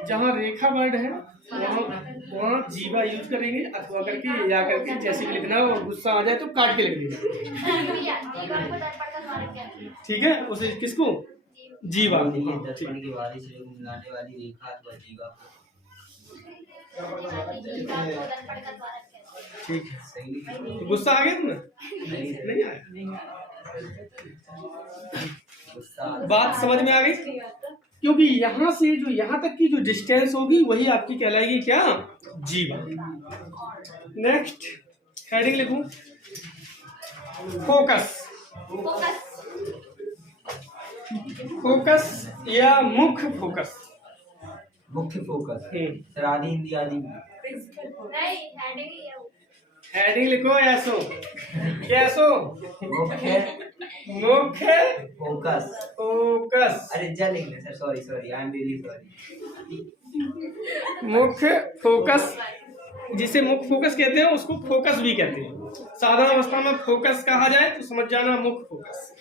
जहाँ रेखा वर्ड है वहाँ जीवा यूज करेंगे, अथवा करके या करके, जैसे भी लिखना हो। गुस्सा आ जाए तो काट के लिख दीजिए, ठीक है। उसे किसको, जीवा। दर्पण की बाहरी सिरे को मिलाने वाली रेखा अथवा जीवा को। ठीक है, सही। गुस्सा आ गया तुम्हें? नहीं आया? बात समझ में आ गई? क्योंकि यहाँ से जो यहाँ तक की जो डिस्टेंस होगी वही आपकी कहलाएगी क्या, जीवा। नेक्स्ट हेडिंग लिखूं, फोकस। फोकस या मुख्य फोकस। मुख्य फोकस सर, आदि हिंदी आदि हेडिंग लिखो ऐसो, कैसो, मुख्य फोकस। फोकस। अरे जा लिख ले sir, sorry I am really sorry. मुख्य फोकस, जिसे मुख्य फोकस कहते हैं उसको फोकस भी कहते हैं। साधारण अवस्था में फोकस कहा जाए तो समझ जाना मुख्य फोकस।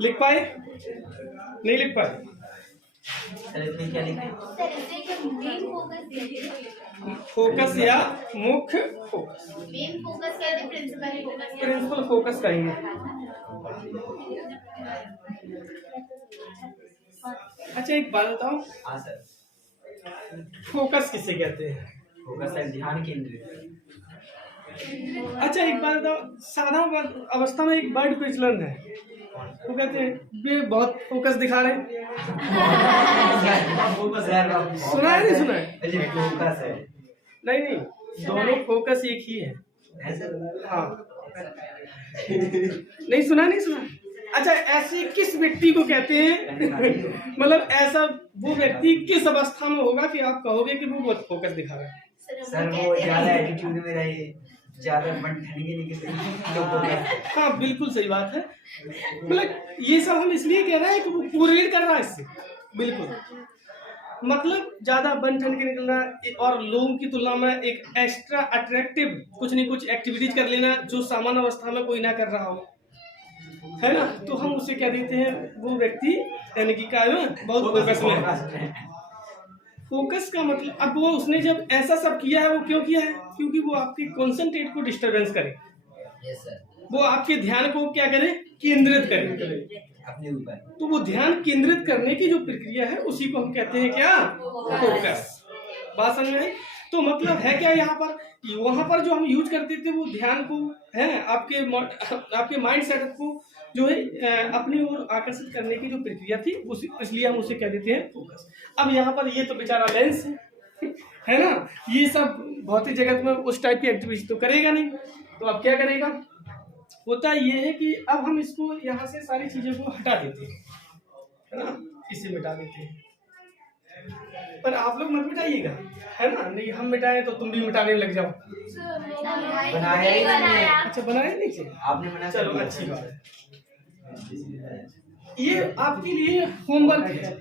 लिख पाए? नहीं लिख पाए? सर इसमें क्या लिखा है? फोकस या मुख्य फोकस। मेन फोकस कहते हैं, प्रिंसिपल फोकस। प्रिंसिपल फोकस कहेंगे। अच्छा एक बात बताओ, हाँ सर। फोकस किसे कहते हैं? फोकस है ध्यान केंद्रित। अच्छा एक बात बताओ, साधारण अवस्था में एक वर्ड प्रचलन है, वो कहते हैं वे बहुत फोकस दिखा रहे हैं। सुना है नहीं सुना है? फोकस है। नहीं, दोनों फोकस एक ही है। हाँ, नहीं सुना, नहीं सुना। अच्छा ऐसे किस व्यक्ति को कहते हैं मतलब ऐसा वो व्यक्ति किस अवस्था में होगा कि आप कहोगे कि वो बहुत फोकस दिखा रहा है? सर वो ज्यादा एटीट्यूड में रहे, ज्यादा मन ठनेंगे नहीं किसी। हाँ बिल्कुल सही बात है। मतलब ये सब हम इसलिए कह रहे हैं कि वो कोरिलेट कर रहा है इससे, बिल्कुल। मतलब ज्यादा बन ठन के निकलना और लोगों की तुलना में एक एक्स्ट्रा अट्रैक्टिव कुछ नहीं कुछ एक्टिविटीज कर लेना जो सामान्य अवस्था में कोई ना कर रहा हो, है ना, तो हम उसे क्या देते हैं, वो व्यक्ति यानी कि क्या है, बहुत फोकस में है। फोकस का मतलब अब वो उसने जब ऐसा सब किया है वो क्यों किया है, क्योंकि वो आपके कॉन्सेंट्रेट को डिस्टरबेंस करे। Yes sir. वो आपके ध्यान को क्या करे, केंद्रित करे अपने ऊपर। तो वो ध्यान केंद्रित करने की जो प्रक्रिया है उसी को हम कहते हैं क्या, फोकस। बात समझ में? तो मतलब है क्या यहाँ पर, वहां पर जो हम यूज करते थे वो ध्यान को है आपके माइंड सेटअप को जो है अपनी ओर आकर्षित करने की जो प्रक्रिया थी इसलिए हम उसे कह देते हैं फोकस। अब यहाँ पर ये तो बेचारा लेंस है ना, ये सब भौतिक जगत में उस टाइप की एक्टिविटी तो करेगा नहीं, तो अब क्या करेगा, होता ये है कि अब हम इसको यहाँ से सारी चीजों को हटा देते हैं, है ना, इसे मिटा देते हैं। पर आप लोग मत मिटाइएगा, है ना, नहीं हम मिटाएं तो तुम भी मिटाने लग जाओ। बनाया ही नहीं। अच्छा बनाया नहीं थे आपने मना कर चलो दिया। अच्छी बात है। ये आपके लिए होमवर्क है,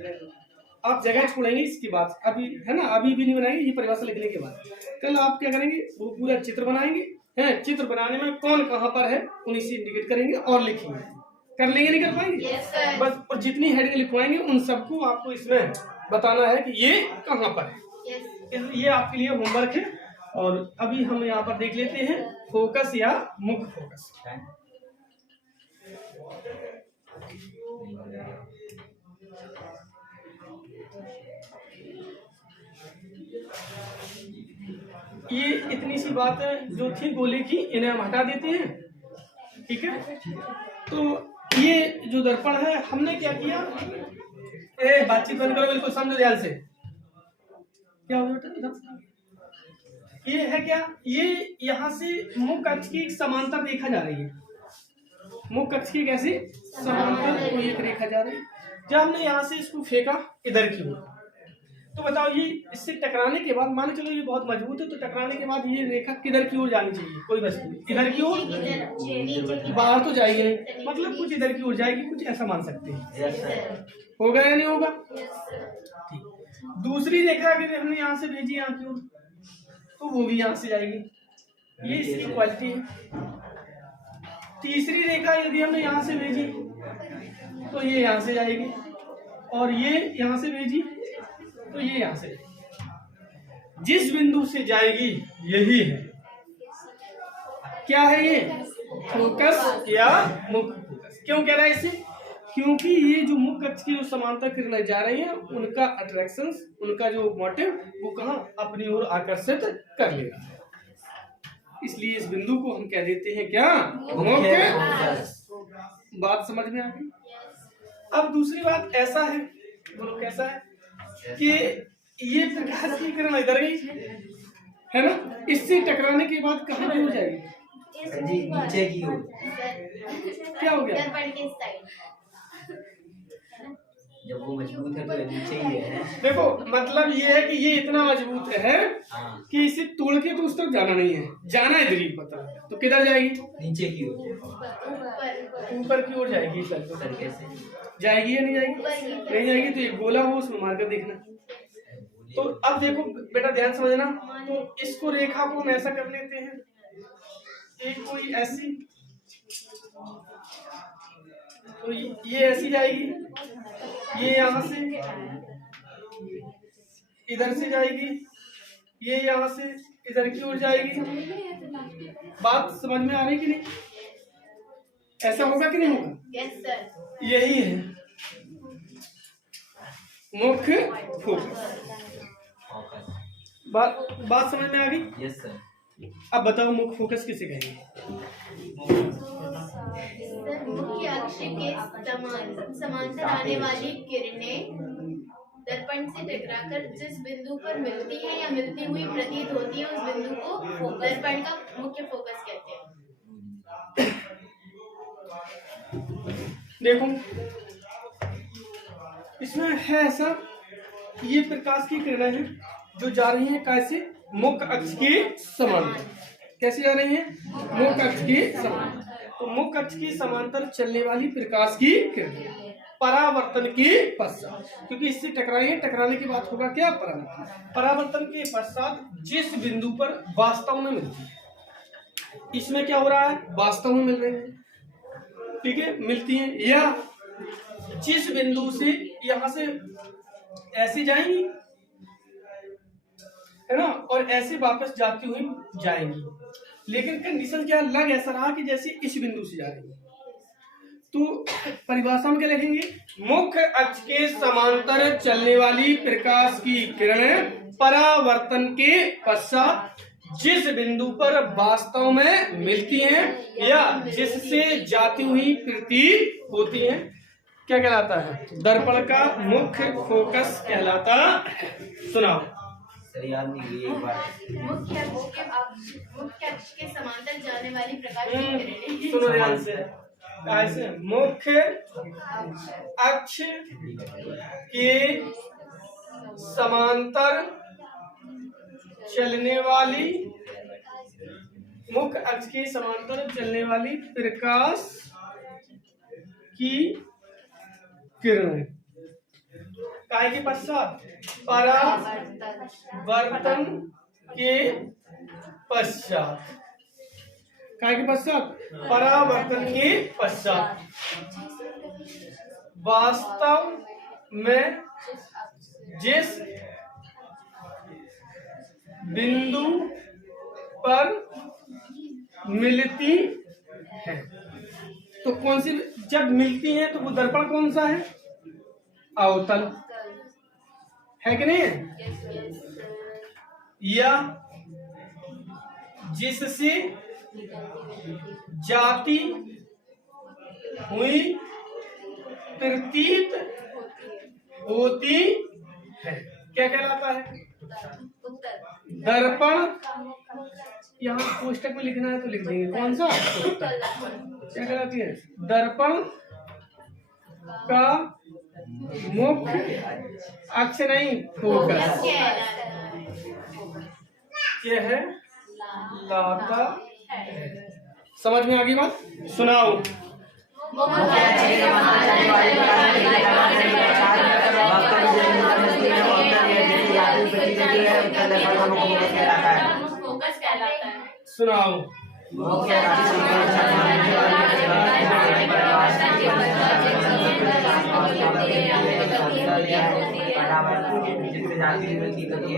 आप जगह छोड़ेंगे इसके बाद, अभी है ना, अभी भी नहीं बनाएंगे, ये परिभाषा लिखने के बाद कल आप क्या करेंगे, वो पूरा चित्र बनाएंगे, है चित्र बनाने में कौन कहाँ पर है उन्हीं से इंडिकेट करेंगे और लिखेंगे, कर लेंगे नहीं कर पाएंगे? yes, बस, और जितनी हेडिंग लिखवाएंगे उन सबको आपको इसमें बताना है कि ये कहाँ पर है। yes. ये आपके लिए होमवर्क है। और अभी हम यहाँ पर देख लेते हैं फोकस या मुख्य फोकस। ये इतनी सी बात जो थी गोले की इन्हें हम हटा देते हैं, ठीक है। तो ये जो दर्पण है हमने क्या किया, बातचीत बंद करो, बिल्कुल समझो ध्यान से। क्या हो बेटा, ये है क्या, ये यहाँ से मुख्य अक्ष की एक समांतर रेखा जा रही है, मुख्य अक्ष की कैसी समांतर कोई एक रेखा जा रही है। जब हमने यहाँ से इसको फेंका इधर की ओर, तो बताओ ये इससे टकराने के बाद, मान चलो ये बहुत मजबूत है, तो टकराने के बाद ये रेखा किधर की ओर जानी चाहिए, कोई वस्तु इधर की ओर, बाहर तो जाएगी नहीं, मतलब कुछ इधर की ओर जाएगी, कुछ ऐसा मान सकते हैं। होगा या नहीं होगा? ठीक। दूसरी रेखा अगर हमने यहाँ से भेजी यहाँ की ओर, तो वो भी यहाँ से जाएगी, ये इसकी क्वालिटी है। तीसरी रेखा यदि हमने यहाँ से भेजी तो ये यहाँ से जाएगी, और ये यहाँ से भेजी तो ये यहाँ से जाएगी। जिस बिंदु से जाएगी यही है, क्या है ये, फोकस या मुख्य फोकस। क्यों कह रहा है इसे, क्योंकि ये जो मुख्य अक्ष की जो समांतर किरणें जा रही हैं उनका अट्रैक्शन, उनका जो मोटिव वो कहाँ अपनी ओर आकर्षित कर लेगा, इसलिए इस बिंदु को हम कह देते हैं क्या, मुख्य फोकस। बात समझ में आ गई? अब दूसरी बात ऐसा है, बोलो कैसा है, कि ये प्रकाश की किरण इधर गई है ना, इससे टकराने के बाद कहाँ की हो जाएगी, जी नीचे की ओर। क्या हो गया, दर्पण के साइड। जब वो मजबूत है तो नीचे ही है। देखो मतलब ये है कि ये इतना मजबूत है हाँ। कि इसे तोड़ के तो उस तरफ जाना नहीं है, जाना है इधर ही, पता तो किधर जाएगी, नीचे की ओर, ऊपर की ओर जाएगी। सर कैसे जाएगी या नहीं जाएगी, नहीं जाएगी, तो एक गोला हो उसमें मारकर देखना। तो अब देखो बेटा ध्यान समझना, तो इसको रेखा को हम ऐसा कर लेते हैं, एक कोई ऐसी, तो ये ऐसी जाएगी, ये यहाँ से इधर से जाएगी, ये यहाँ से इधर की ओर जाएगी। बात समझ में आ रही कि नहीं, ऐसा होगा कि नहीं होगा? Yes sir. यही है मुख्य फोकस। बात समझ में आ गई? Yes sir. अब बताओ मुख्य फोकस किसे कहेंगे? मुख्य अक्ष के समांतर आने वाली किरणें दर्पण से टकराकर जिस बिंदु पर मिलती है या मिलती हुई प्रतीत होती है, उस बिंदु को दर्पण का मुख्य फोकस कहते हैं। देखो इसमें है ऐसा, ये प्रकाश की किरणें हैं जो जा रही हैं कैसे, मुख्य अक्ष के समांतर। कैसे जा रही हैं, मुख्य अक्ष के समांतर। तो मुख्य अक्ष की समांतर चलने वाली प्रकाश की किरणें परावर्तन के पश्चात, क्योंकि इससे टकराएंगे, टकराने की बात होगा क्या, परावर्तन। परावर्तन के पश्चात जिस बिंदु पर वास्तव में मिलती है, इसमें क्या हो रहा है, वास्तव में मिल रही है, ठीक है, मिलती है, या जिस बिंदु से यहां से ऐसे जाएंगी है ना, और ऐसे वापस जाती हुई जाएंगी, लेकिन कंडीशन क्या लग ऐसा रहा कि जैसे इस बिंदु से जा रही है। तो परिभाषा में क्या लिखेंगे, मुख्य अक्ष के समांतर चलने वाली प्रकाश की किरणें परावर्तन के पश्चात जिस बिंदु पर वास्तव में मिलती हैं या जिससे जाती हुई प्रतीत होती हैं, क्या कहलाता है, दर्पण का मुख्य फोकस कहलाता है। सुनाओ सर, याद नहीं हुई एक बार। मुख्य अक्ष के समांतर जाने वाली प्रकाश की किरणें, सुनो ध्यान से, ऐसे मुख्य अक्ष के समांतर चलने वाली, मुख्य अक्ष के समांतर चलने वाली प्रकाश की किरणें काय के पश्चात, परावर्तन के पश्चात, काय के पश्चात, परावर्तन के पश्चात वास्तव में जिस बिंदु पर मिलती है। तो कौन सी, जब मिलती है तो वो दर्पण कौन सा है, अवतल है कि नहीं है, या जिससे जाती हुई प्रतीत होती है, क्या कहलाता है? दर्पण। यहाँ पुस्तक में लिखना है तो लिख देंगे, कौन सा? क्या कहलाती है? दर्पण का मुख्य अक्ष नहीं, फोकस। क्या है? लाता है। समझ में आ गई बात? सुनाओ। सुनाओ।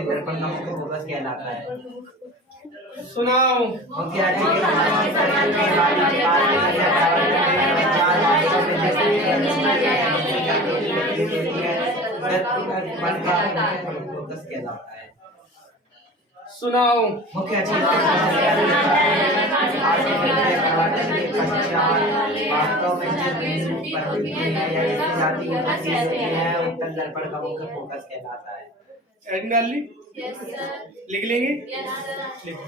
दर्पण का मुख्य फोकस कहलाता है। सुनाओ। फोकस कहलाता है। सुनाओ। मुख्य उत्तर दर्पण का मुख्य फोकस कहलाता है। एड डाल ली? Yes sir. लिख लेंगे? Yes sir. लिखो।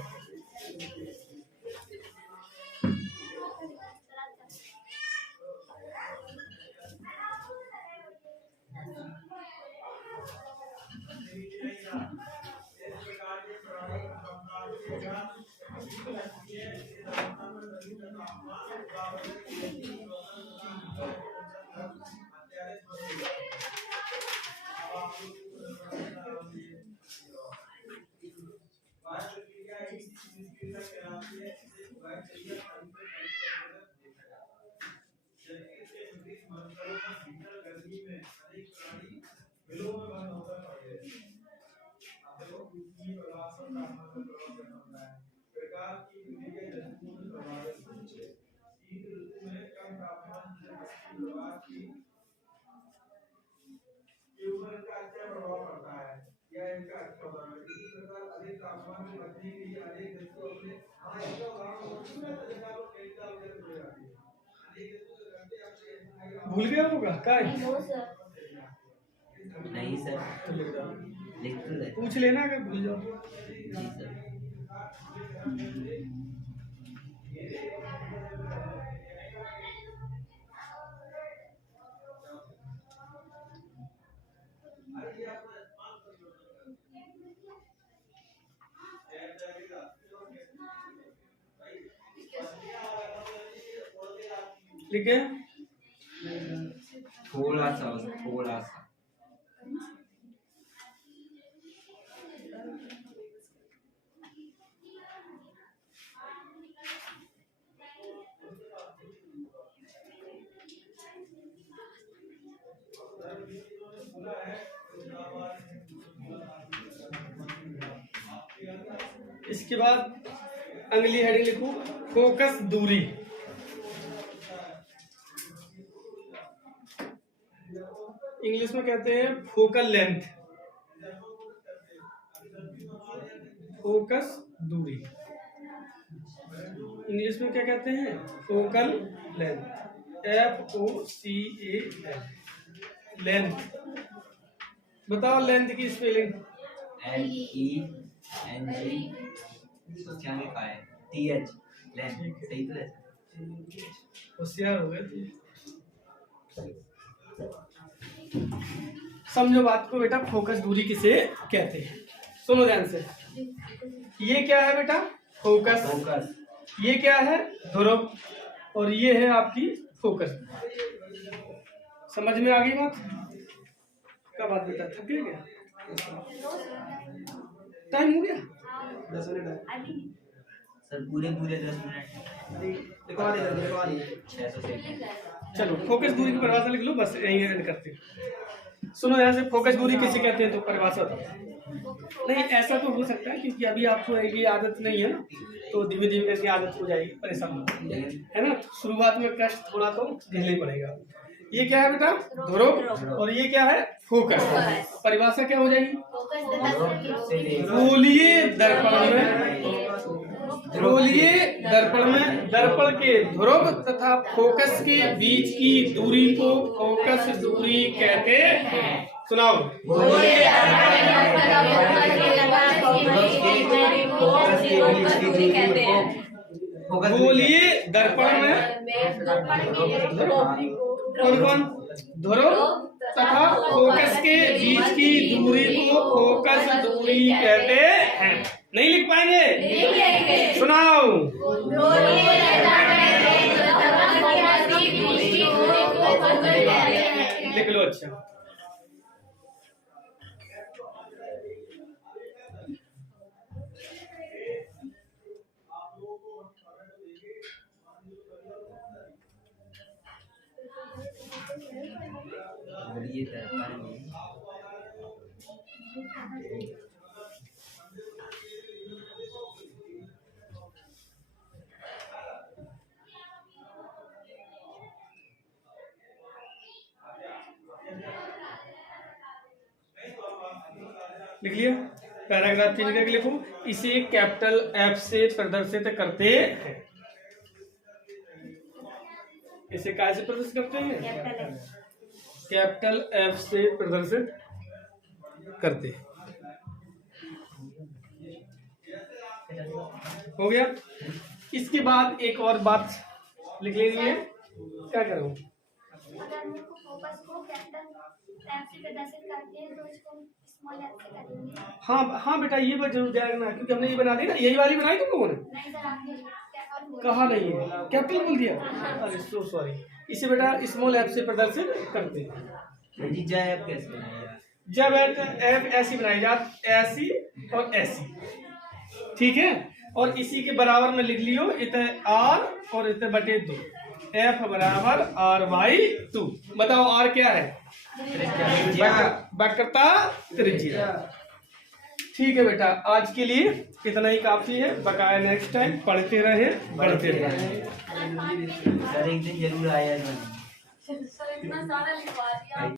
भूल गया होगा क्या? नहीं सर, तो लिख दो। लिख तो ले। पूछ लेना अगर भूल जाओ। जी सर। लिखे? थोड़ा सा, थोड़ा सा। इसके बाद अगली हेडिंग लिखो, फोकस दूरी। इंग्लिश में कहते हैं फोकल लेंथ, फोकस दूरी। इंग्लिश में क्या कहते हैं? Focal length, FOCAL, length. बताओ लेंथ की स्पेलिंग। LENG क्या लिखा है? TH, length. सही तो है। होशियार हो गए। समझो बात को बेटा, फोकस दूरी किसे कहते हैं? सुनो ध्यान से। ये क्या है बेटा? फोकस। फोकस। ये क्या है? ध्रुव। और ये है आपकी फोकस। समझ में आ गई बात? क्या बात बेटा, थक गए क्या? टाइम हो गया? 10 मिनट है सर, पूरे 10 मिनट। लिखवा दे। 600 सेकंड। चलो फोकस दूरी की परिभाषा लिख लो, बस यही एंड करते हैं। सुनो यहाँ से, फोकस दूरी किसे कहते हैं तो परिभाषा नहीं, ऐसा तो हो सकता है क्योंकि अभी आपको ये आदत नहीं है ना, तो धीमे धीमे करके आदत हो जाएगी, परेशान है ना। तो शुरुआत में कष्ट थोड़ा तो झेलना ही पड़ेगा। ये क्या है बेटा? ध्रुव। और ये क्या है? फोकस। परिभाषा क्या हो जाएगी? गोलीय दर्पण में दर्पण के ध्रुव तथा फोकस के बीच की दूरी को फोकस दूरी कहते हैं। सुनाओ। गोलीय दर्पण में कौन? ध्रुव तथा फोकस के बीच की दूरी को फोकस दूरी कहते हैं। नहीं लिख पाएंगे? सुनाओ। लिख लो। अच्छा, गोलीय दर्पण में लिख लिया। पैराग्राफ चेंज करके लिखो। इसे कैपिटल एफ से प्रदर्शित करते हैं। इसे काय से प्रदर्शित करते हैं? कैपिटल एफ से प्रदर्शित करते हैं। हो गया। इसके बाद एक और बात लिख लेनी है। क्या करूं? अगर मेरे को फोकस को कैपिटल एफ से प्रदर्शित करते हैं तो इसको स्मॉल एफ से करेंगे। हाँ बेटा, ये बात जरूर ध्यान रखना, क्योंकि हमने ये बना दी ना, यही वाली बनाई तुम लोगों ने। नहीं सर, आपने कहा नहीं है, कैपिटल बोल दिया। अरे सो सॉरी। इसे बेटा स्मॉल एफ से प्रदर्शित करते हैं। जी जय एफ कैसे बनाएगा? जब एफ ऐसी बनाई जाती, ऐसी और ऐसी, ठीक है। और इसी के बराबर में लिख लियो इतने आर और इतने बटे 2। एफ बराबर आर बाई 2। बताओ आर क्या है? वक्रता त्रिज्या। ठीक है बेटा, आज के लिए इतना ही काफी है। बकाया नेक्स्ट टाइम पढ़ते रहे, बढ़ते रहे। सर एक दिन जरूर आया। सर इतना सारा लिखवा दिया।